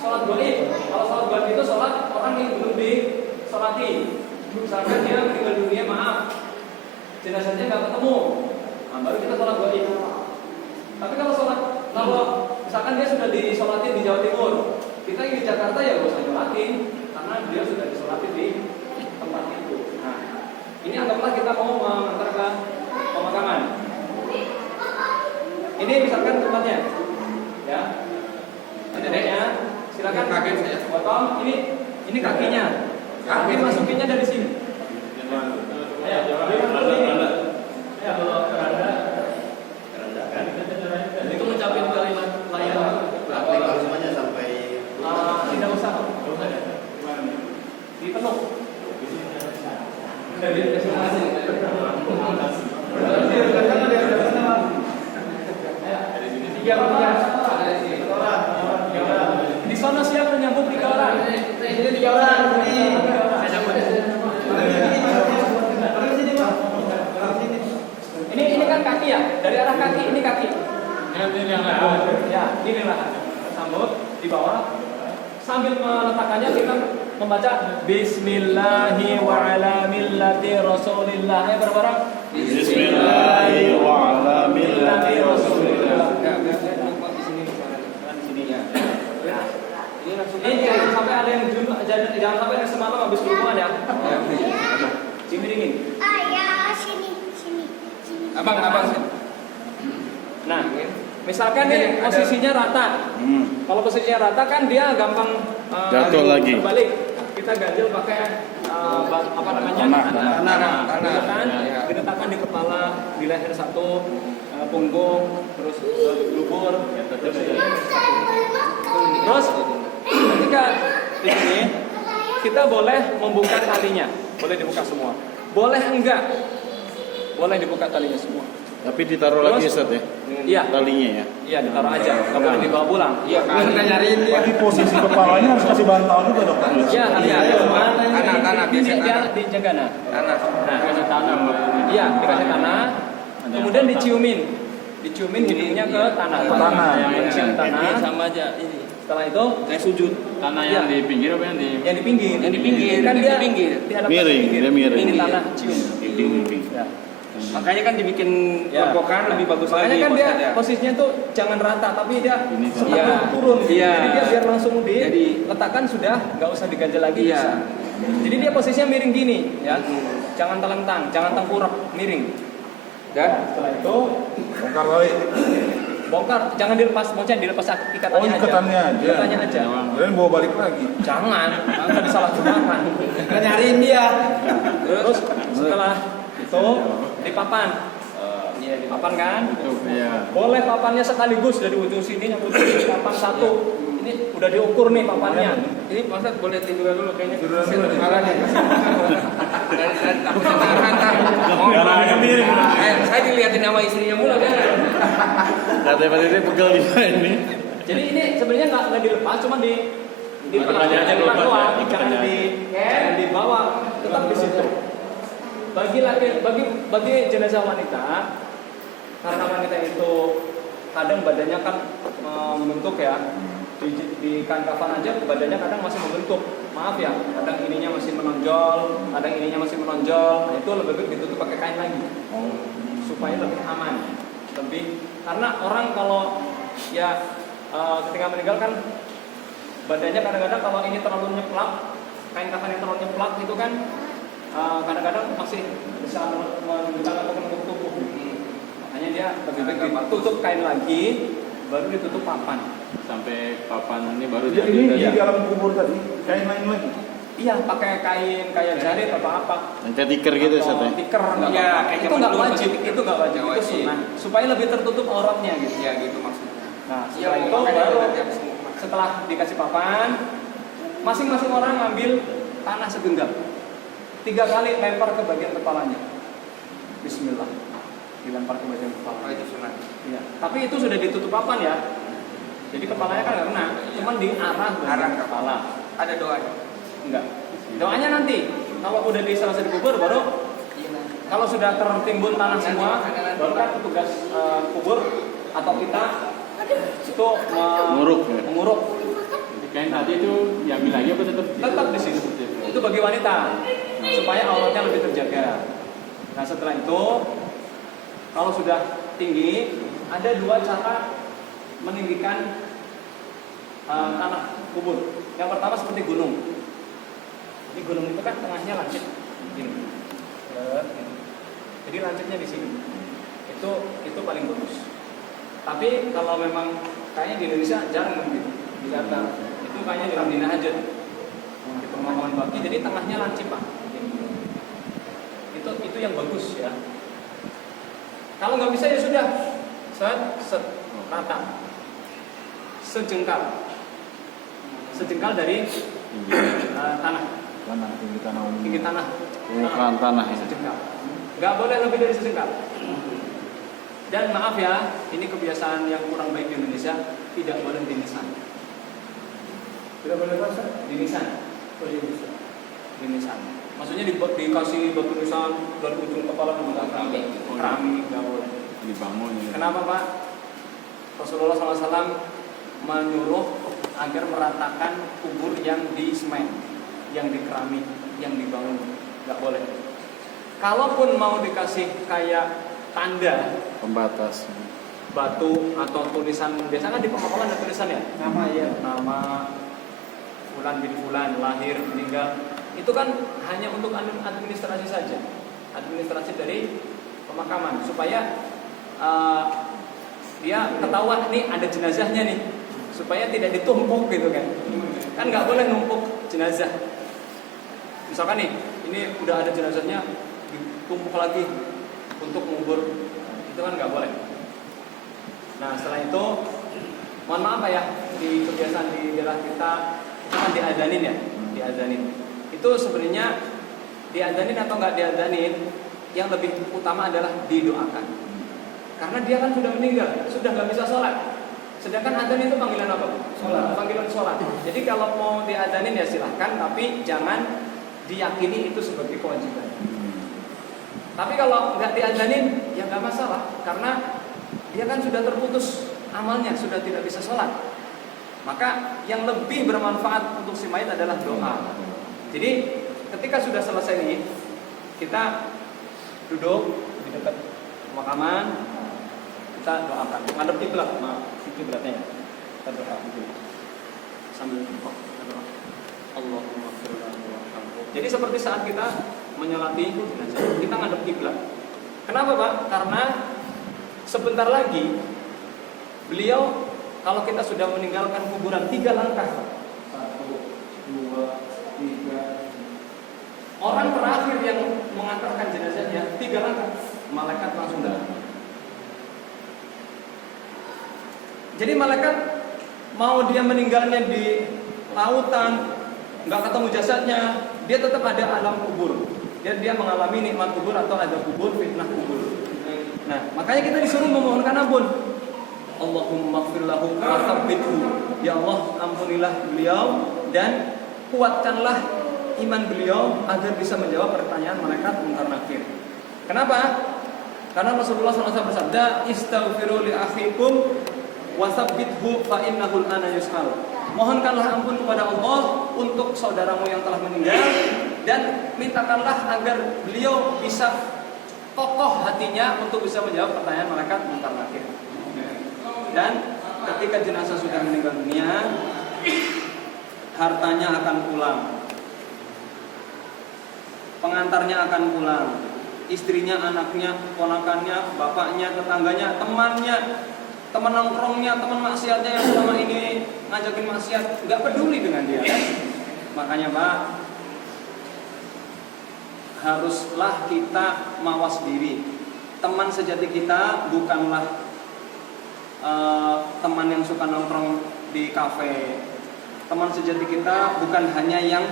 sholat gaib. Kalau sholat gaib itu sholat orang yang belum disolati. Misalkan dia meninggal dunia, maaf, jenazahnya nggak ketemu, nah, baru kita sholat gaib. Tapi kalau misalkan dia sudah disolatin di Jawa Timur, kita di Jakarta ya nggak usah nyolatin, karena dia sudah disolatin di tempat itu. Nah, ini anggaplah kita mau mengantarkan pemakaman. Ini misalkan tempatnya, ya. Adanya, silakan kaget saya. Potong. Ini kakinya. Kaki masukinnya dari sini. Itu mencapai kalimat layan. Semuanya sampai Tidak usah. Dipeluk. Di sana siap menyambut 3 orang. Ya, ini lahan. Sambut di bawah. Sambil meletakkannya kita membaca Bismillahi wa ala millati Rasulillah. Ayo bareng-bareng. Bismillahi wa ala millati Rasulillah. Ini jangan sampai ada yang junub, jangan sampai yang semalam habis hubungan ya. Sini dingin. Ayah, sini. Abang. Nah, misalkan nih posisinya rata. Kalau posisinya rata kan dia gampang Jatuh lagi. Terbalik. Kita ganjel pakai apa namanya? Tanah. Diletakkan di kepala, di leher satu, punggung, terus lubur. Terus ketika di sini kita boleh membuka talinya, boleh dibuka semua. Boleh enggak? Boleh dibuka talinya semua. Tapi ditaruh lagi Ustaz ya? Iya. Talinya ya? Iya, ditaruh aja. Enggak boleh dibawa pulang. Iya, kita nyariin dia. Berarti posisi kepalanya harus kasih bantal juga dok. Iya, Tanah, biasa tanah. Dijaga nah. Tanah. Nah, dikasih tanah. Iya, dikasih tanah. Kemudian diciumin hidungnya ke tanah. Mencium tanah. Sama aja ini. Setelah itu Kayak sujud. Tanah yang di pinggir apa yang di? yang di pinggir. Kan dia dihadapkan Miring, ke pinggir. dia miring. Ini tanah cium. Ya. Makanya kan dibikin Ya. lebokan lebih bagus Makanya lagi. kan dia Ustaz, ya. posisinya tuh jangan rata, tapi dia setengah Iya. turun. Iya. Jadi dia biar langsung Jadi- diletakkan sudah, nggak usah diganjel lagi. Iya. Bisa. Jadi dia posisinya miring gini, ya. Jangan telentang, jangan tengkurap, miring. Dan Setelah itu Bongkar balik. bongkar, jangan dilepas, maksudnya dilepas ikatannya aja. Ikatannya aja. Ikatannya aja. Kemudian bawa balik lagi. Jangan disalahgunakan. kita nyariin dia. Terus setelah itu dipapan. Iya, dipapan kan? Iya. Boleh papannya sekaligus dari ujung sini nyambut sini papan satu. Ini udah diukur nih papannya. Ini Pak Ustaz boleh tiduran dulu kayaknya. Tiduran dulu. Marah nih. Dan takutnya tahan. Darahnya miring. Saya dilihatin sama istrinya mulu kan. Kata Pak Dede pegel di ini. Jadi ini sebenarnya nggak dilepas, cuma di Pertanyaannya dilepas ya, doang, jangan pertanyaan. jangan dibawa, tetap di situ. Bagi jenazah wanita, karena wanita itu kadang badannya kan membentuk ya, di kain kafan aja badannya kadang masih membentuk. Maaf ya, kadang ininya masih menonjol, kadang ininya masih menonjol. Nah, itu lebih baik ditutup pakai kain lagi, supaya lebih aman. Karena orang kalau ya ketika meninggal kan badannya kadang-kadang kalau ini terlalu nyeplak, kain kafan yang terlalu nyeplak itu kan kadang-kadang masih bisa menunjukkan atau menutup tubuh. Makanya dia lebih baik ditutup kain lagi, baru ditutup papan. Sampai papan ini baru Jadi diambil ini dari- di dalam kubur tadi kain lain lagi. Iya, pakai kain kayak jarit atau apa? Yang kayak tikar gitu Ustaz ya? Tikar, nggak Iya, apa-apa. kayak Itu zaman nggak dulu wajib, masih itu nggak wajib, nggak itu wajib. sunnah. Supaya lebih tertutup auratnya gitu. Ya gitu maksudnya. Nah, Iya, setelah itu makanya baru nanti habis ini. setelah dikasih papan, masing-masing orang ngambil tanah segenggam. 3 kali lempar ke bagian kepalanya. Bismillah. Dilempar ke bagian kepala. Oh itu sunnah. Iya. Tapi itu sudah ditutup papan ya. Jadi kepalanya kan nggak kena, cuman di arah bagian Arah kepala. Ada doanya. Enggak. Doanya nanti. Kalau udah selesai dikubur baru kalau sudah tertimbun tanah semua, baru kan petugas kubur atau kita itu Nguruk ya? menguruk. Kain tadi itu diambil lagi apa Tetap di situ. Itu bagi wanita supaya auratnya lebih terjaga. Nah setelah itu kalau sudah tinggi ada 2 cara meninggikan tanah kubur. Yang pertama seperti gunung. Jadi gunung itu kan tengahnya lancip, gini. Jadi lancipnya di sini. Itu paling bagus. Tapi kalau memang kayaknya di Indonesia jarang begitu. Di Jakarta itu kayaknya di Madinah aja. Di pemakaman baki, jadi tengahnya lancip Pak. Itu yang bagus ya. Kalau nggak bisa ya sudah, set rata, sejengkal dari tanah, tinggi tanah, Permukaan tanah ya. sejengkal. Nggak boleh lebih dari sejengkal. Dan maaf ya, ini kebiasaan yang kurang baik di Indonesia, tidak boleh dinisan. Tidak boleh basah. Dinisan. Dinisan. Maksudnya dikasih batu nisan dari ujung kepala ke belakang. Keramik, nggak boleh. dibangun ya. Kenapa Pak? Rasulullah SAW menyuruh agar meratakan kubur yang di semen, yang di keramik, yang dibangun, nggak boleh. Kalaupun mau dikasih kayak tanda Pembatas. batu atau tulisan, biasanya kan di pemakaman ada tulisan ya, nama fulan bin fulan, lahir, meninggal, itu kan hanya untuk administrasi saja, administrasi dari pemakaman, supaya dia ketahuan nih ada jenazahnya nih, supaya tidak ditumpuk gitu kan nggak boleh numpuk jenazah. Misalkan nih, ini udah ada jenazahnya, ditumpuk lagi untuk mengubur, itu kan nggak boleh. Nah setelah itu, mohon maaf ya, di kebiasaan di daerah kita itu kan diazanin ya, diazanin. Itu sebenarnya diazanin atau nggak diazanin, yang lebih utama adalah didoakan. Karena dia kan sudah meninggal, sudah nggak bisa sholat. Sedangkan adzan itu panggilan apa? Sholat. Panggilan sholat. Jadi kalau mau diadzanin ya silahkan, tapi jangan diyakini itu sebagai kewajiban. Tapi kalau nggak diadzanin ya nggak masalah, karena dia kan sudah terputus amalnya, sudah tidak bisa sholat. Maka yang lebih bermanfaat untuk si mayit adalah doa. Jadi ketika sudah selesai ini, kita duduk di dekat pemakaman, kita doakan, ngadep kiblat, maaf, kiblatnya ya. Kita doa dulu sambil kita doa. Allahumma firli warhamhu. Jadi seperti saat kita menyolati jenazah, kita ngadep kiblat. Kenapa Pak? Karena sebentar lagi beliau, kalau kita sudah meninggalkan kuburan 3 langkah, 1, 2, 3. Orang terakhir yang mengantarkan jenazahnya 3 langkah, malaikat langsung datang. Jadi malaikat mau dia meninggalnya di lautan, nggak ketemu jasadnya, dia tetap ada alam kubur. Dia mengalami nikmat kubur atau ada kubur, fitnah kubur. Nah, makanya kita disuruh memohonkan ampun. Allahumma ighfir lahu wa tsabbithu. Ya Allah, ampunilah beliau dan kuatkanlah iman beliau agar bisa menjawab pertanyaan malaikat mungkar nakir. Kenapa? Karena Rasulullah SAW bersabda, "Istaghfiru li akhikum wa tsabbithu fa innahu al-ana yus'al." Mohonkanlah ampun kepada Allah untuk saudaramu yang telah meninggal dan mintakanlah agar beliau bisa kokoh hatinya untuk bisa menjawab pertanyaan malaikat mungkar nakir. Dan ketika jenazah sudah meninggal dunia, hartanya akan pulang, pengantarnya akan pulang, istrinya, anaknya, ponakannya, bapaknya, tetangganya, temannya, teman nongkrongnya, teman maksiatnya yang selama ini ngajakin maksiat, nggak peduli dengan dia. Makanya Pak, haruslah kita mawas diri. Teman sejati kita bukanlah teman yang suka nongkrong di kafe. Teman sejati kita bukan hanya yang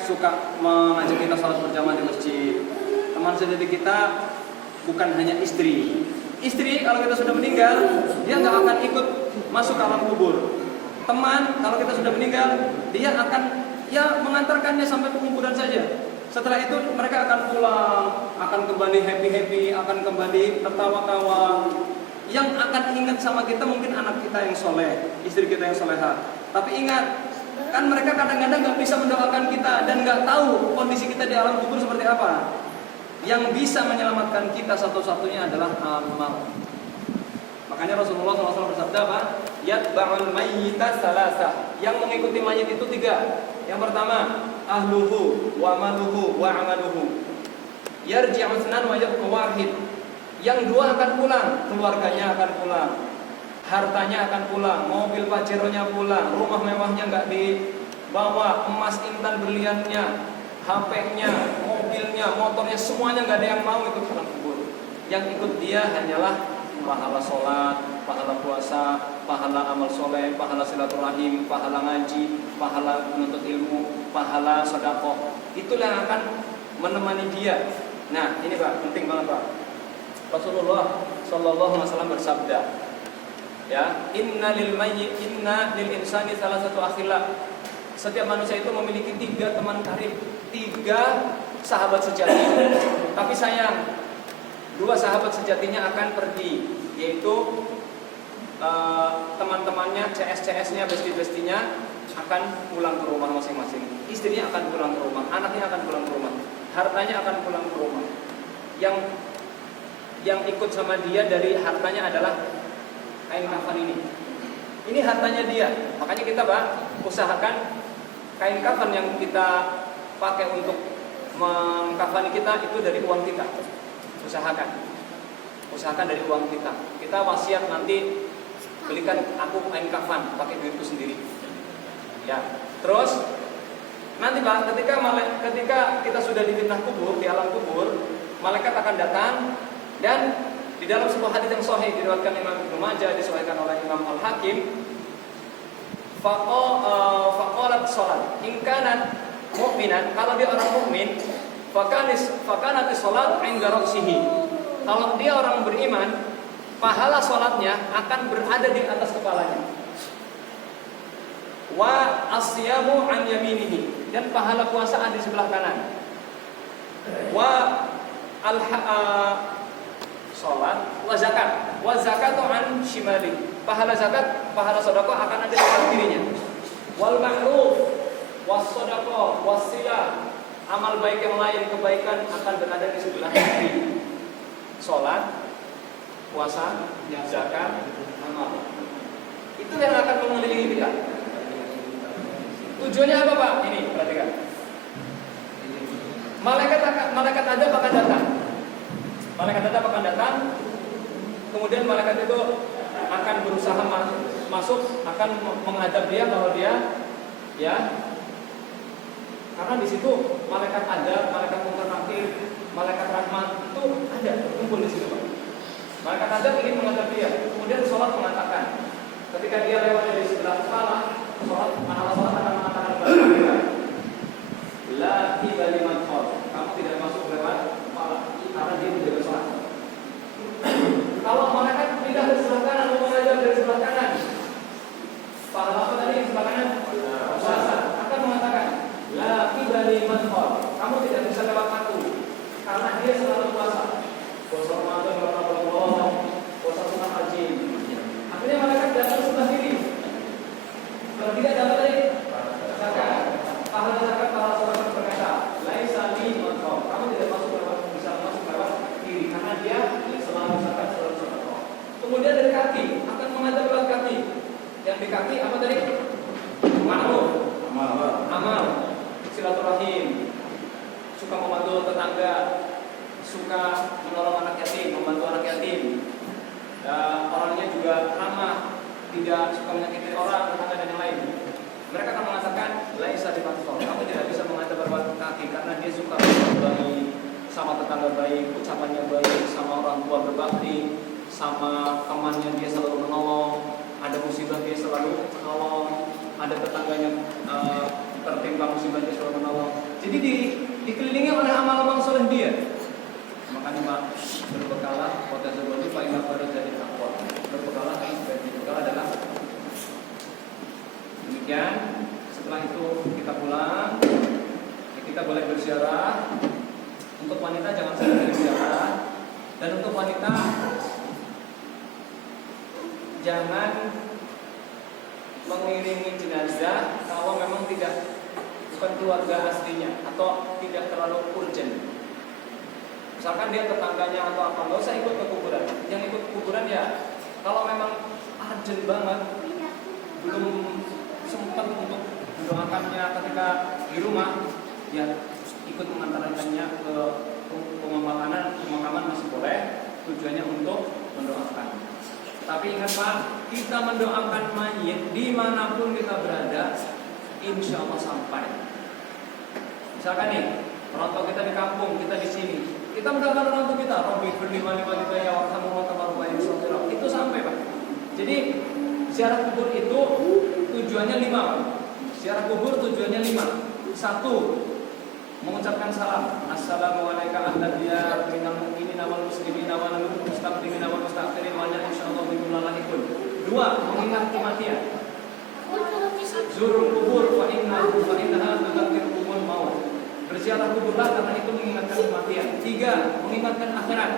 suka mengajak kita salat berjamaah di masjid. Teman sejati kita bukan hanya istri. Istri kalau kita sudah meninggal, dia nggak akan ikut masuk ke alam kubur. Teman kalau kita sudah meninggal, dia akan mengantarkannya sampai penguburan saja. Setelah itu mereka akan pulang, akan kembali happy-happy, akan kembali tertawa-tawa. Yang akan ingat sama kita mungkin anak kita yang soleh, istri kita yang soleha. Tapi ingat, kan mereka kadang-kadang nggak bisa mendoakan kita dan nggak tahu kondisi kita di alam kubur seperti apa. Yang bisa menyelamatkan kita satu-satunya adalah amal. Makanya Rasulullah SAW bersabda apa? Yatba'ul mayyita salasah. Yang mengikuti mayit itu 3. Yang pertama, ahluhu wa maluhu wa amaluhu. Yarji'u itsnan wa yabqa wahid. Yang 2 akan pulang, keluarganya akan pulang, hartanya akan pulang, mobil Pajero-nya pulang, rumah mewahnya nggak dibawa, emas intan berliannya, HP-nya, mobilnya, motornya, semuanya nggak ada yang mau ikut ke alam kubur. Yang ikut dia hanyalah pahala sholat, pahala puasa, pahala amal soleh, pahala silaturahim, pahala ngaji, pahala menuntut ilmu, pahala sedekah. Itulah yang akan menemani dia. Nah, ini Pak, penting banget Pak. Rasulullah sallallahu alaihi wasallam bersabda, ya, inna lil insani salasatu akhila. Setiap manusia itu memiliki 3 teman karib, 3 sahabat sejati. Tapi sayang, 2 sahabat sejatinya akan pergi, yaitu teman-temannya, CS-CS-nya, besti-bestinya akan pulang ke rumah masing-masing. Istrinya akan pulang ke rumah, anaknya akan pulang ke rumah, hartanya akan pulang ke rumah. Yang ikut sama dia dari hartanya adalah kain kafan ini. Ini hartanya dia. Makanya kita usahakan kain kafan yang kita pakai untuk mengkafani kita itu dari uang kita. Usahakan dari uang kita. Kita wasiat nanti belikan aku kain kafan pakai duitku sendiri. Ya. Terus nanti Pak, ketika kita sudah di fitnah kubur, di alam kubur, malaikat akan datang dan di dalam sebuah hadits yang sahih diriwayatkan Imam Ibnu Majah, disahihkan oleh Imam Al-Hakim, faqalat salat in kanat mu'minan, kalau dia orang mukmin, fakanat salat 'inda ra'sihi. Kalau dia orang beriman, pahala salatnya akan berada di atas kepalanya. Wa asyamu an yaminihi, dan pahala puasa ada di sebelah kanan. Wa salat wa zakatu an shimali, pahala zakat, pahala sedekah akan ada di sebelah kirinya. Wal ma'ruf was sadaqah was silah, amal baik yang lain, kebaikan akan berada di sebelah kiri. Salat, puasa, zakat, amal, itu yang akan mengelilingi kita. Tujuannya apa Pak? Ini perhatikan. Malaikat adab akan datang. Malaikat adab akan datang. Kemudian malaikat itu akan berusaha masuk, akan menghadap dia kalau dia, ya. Karena di situ malaikat adab, malaikat munkar nakir, malaikat rahmat itu ada berkumpul di situ Pak. Malaikat adab ingin menghadap dia. Kemudian sholat mengatakan, ketika dia lewat dari sebelah kepala, pahala sholat akan mengatakan kepada kita, la ibali manhor, kamu tidak masuk lewat kepala, karena dia menjaga sholat. Kalau malaikat tidak dari sebelah kanan, mau mengajar dari sebelah kanan, pahala apa tadi sebelah kanan? Puasa akan mengatakan, la ibali manhor, kamu tidak bisa lewat aku, karena dia selalu puasa. Puasa Ramadan, puasa sunnah haji. Akhirnya malaikat datang sebelah kiri. Kalau tidak dapat tadi zakat, pahala zakat, pahala sholat berkata, laisa li manhor, kamu tidak bisa masuk lewat kiri, karena dia selalu zakat, selalu sedekah. Kemudian dari kaki akan menghadap lewat kaki. Yang di kaki apa tadi? Ma'ruf, amal, silaturahim, suka membantu tetangga, suka menolong anak yatim, membantu anak yatim. Orangnya juga ramah, tidak suka menyakiti orang, tetangga dan yang lain. Mereka akan mengatakan, laisa di manhor, kamu tidak bisa menghadap lewat kaki, karena dia suka berbakti sama tetangga baik, ucapannya baik, sama orang tua berbakti, sama temannya dia selalu menolong, ada musibah dia selalu menolong, ada tetangganya tertimpa musibah dia selalu menolong. Jadi dikelilingi oleh amal-amal soleh dia. Makanya Pak, berbekalah kota Zubani Pak Imam baru jadi takwa. Berbekalah berbekal adalah demikian. Setelah itu kita pulang, kita boleh berziarah. Untuk wanita jangan sampai berziarah, dan untuk wanita jangan mengiringi jenazah kalau memang bukan keluarga aslinya atau tidak terlalu urgent. Misalkan dia tetangganya atau apa, nggak usah ikut ke kuburan. Yang ikut ke kuburan ya kalau memang urgent banget, belum sempat untuk mendoakannya ketika di rumah, ya ikut mengantarkannya ke pemakaman masih boleh, tujuannya untuk mendoakan. Tapi ingat Pak, kita mendoakan mayit dimanapun kita berada, insya Allah sampai. Misalkan nih, orang tua kita di kampung, kita di sini, kita mendoakan orang tua kita, Rabbi berlima kita ya warhamu wa tabarru'ain sholtirah, itu sampai Pak. Jadi ziarah kubur itu tujuannya 5 Pak. Ziarah kubur tujuannya 5. 1, mengucapkan salam, assalamualaikum ahla minal mu'minina wal muslimina wal mustaqdimina wal mustaqirin wa insyaallah bikum lalahikun. 2, mengingat kematian. Zurul kubur fa innaha tudzakirukumul maut. Berziarah kuburlah karena itu mengingatkan kematian. 3, mengingatkan akhirat.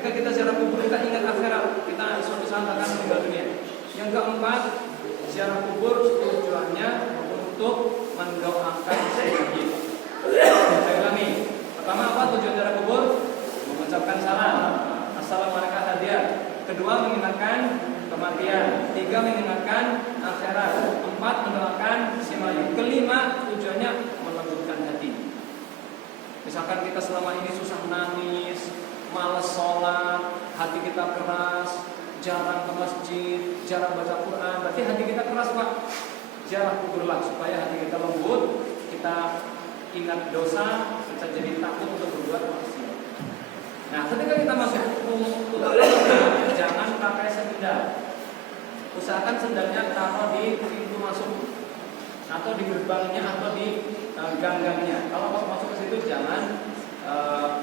Ketika kita ziarah kubur, kita ingat akhirat. Kita suatu saat akan meninggal dunia. Yang keempat, ziarah kubur tujuannya untuk mendoakan sebagian. Saya ulangi. Pertama apa tujuan ziarah kubur? Mengucapkan salam. Assalamualaikum hadiah. Kedua, mengingatkan kematian. Tiga, mengingatkan akhirat. Empat, mendoakan si mayit. Kelima, tujuannya melembutkan hati. Misalkan kita selama ini susah nangis, malas sholat, hati kita keras, jarang ke masjid, jarang baca Quran, berarti hati kita keras, Pak. Ziarah kuburlah supaya hati kita lembut, kita ingat dosa, kita jadi takut untuk berbuat maksiat. Nah, ketika kita masuk jangan pakai sendal. Usahakan sendalnya taruh di pintu masuk atau di gerbangnya atau di ganggangnya. Kalau pas masuk ke situ jangan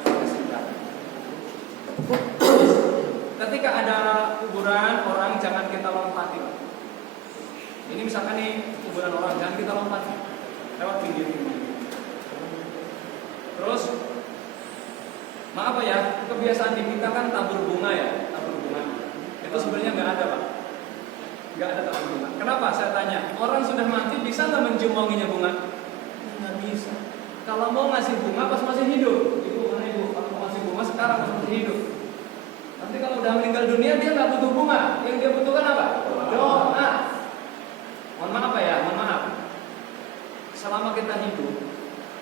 pakai sendal. Ketika ada kuburan orang jangan kita lompati. Ini misalkan nih kuburan orang jangan kita lompati lewat pinggir-pinggir. Terus maaf ya, kebiasaan di kita kan tabur bunga ya, tabur bunga. Itu sebenarnya nggak ada, Pak. Nggak ada tabur bunga. Kenapa? Saya tanya, orang sudah mati bisa nggak menciumanginya bunga? Nggak bisa. Kalau mau ngasih bunga pas masih hidup, ibu mana ibu? Kalau mau ngasih bunga sekarang pas masih hidup. Nanti kalau udah meninggal dunia dia nggak butuh bunga. Yang dia butuhkan apa? Doa. Mohon maaf ya, mohon maaf. Selama kita hidup,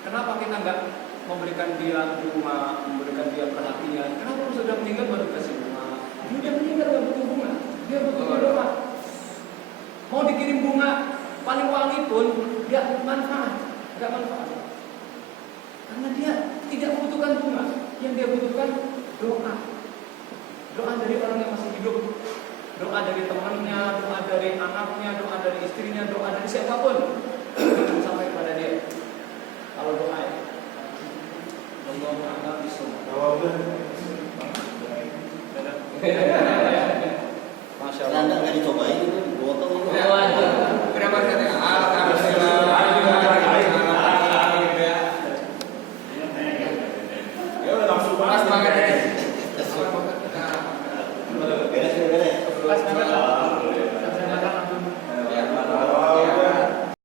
kenapa kita nggak memberikan dia bunga, memberikan dia perhatian? Kenapa sudah meninggal baru kasih bunga? Dia meninggal nggak butuh bunga, dia butuh doa. Mau dikirim bunga paling wangi pun nggak manfaat, nggak manfaat. Karena dia tidak membutuhkan bunga, yang dia butuhkan doa. Doa dari orang yang masih hidup, doa dari temannya, doa dari anaknya, doa dari istrinya, doa dari siapapun sampai kepada dia. Kalau doa ya. Allah bisa. Masya Allah. Anda nggak dicobain itu, digotong itu. Kenapa katanya? Ya udah langsung banget.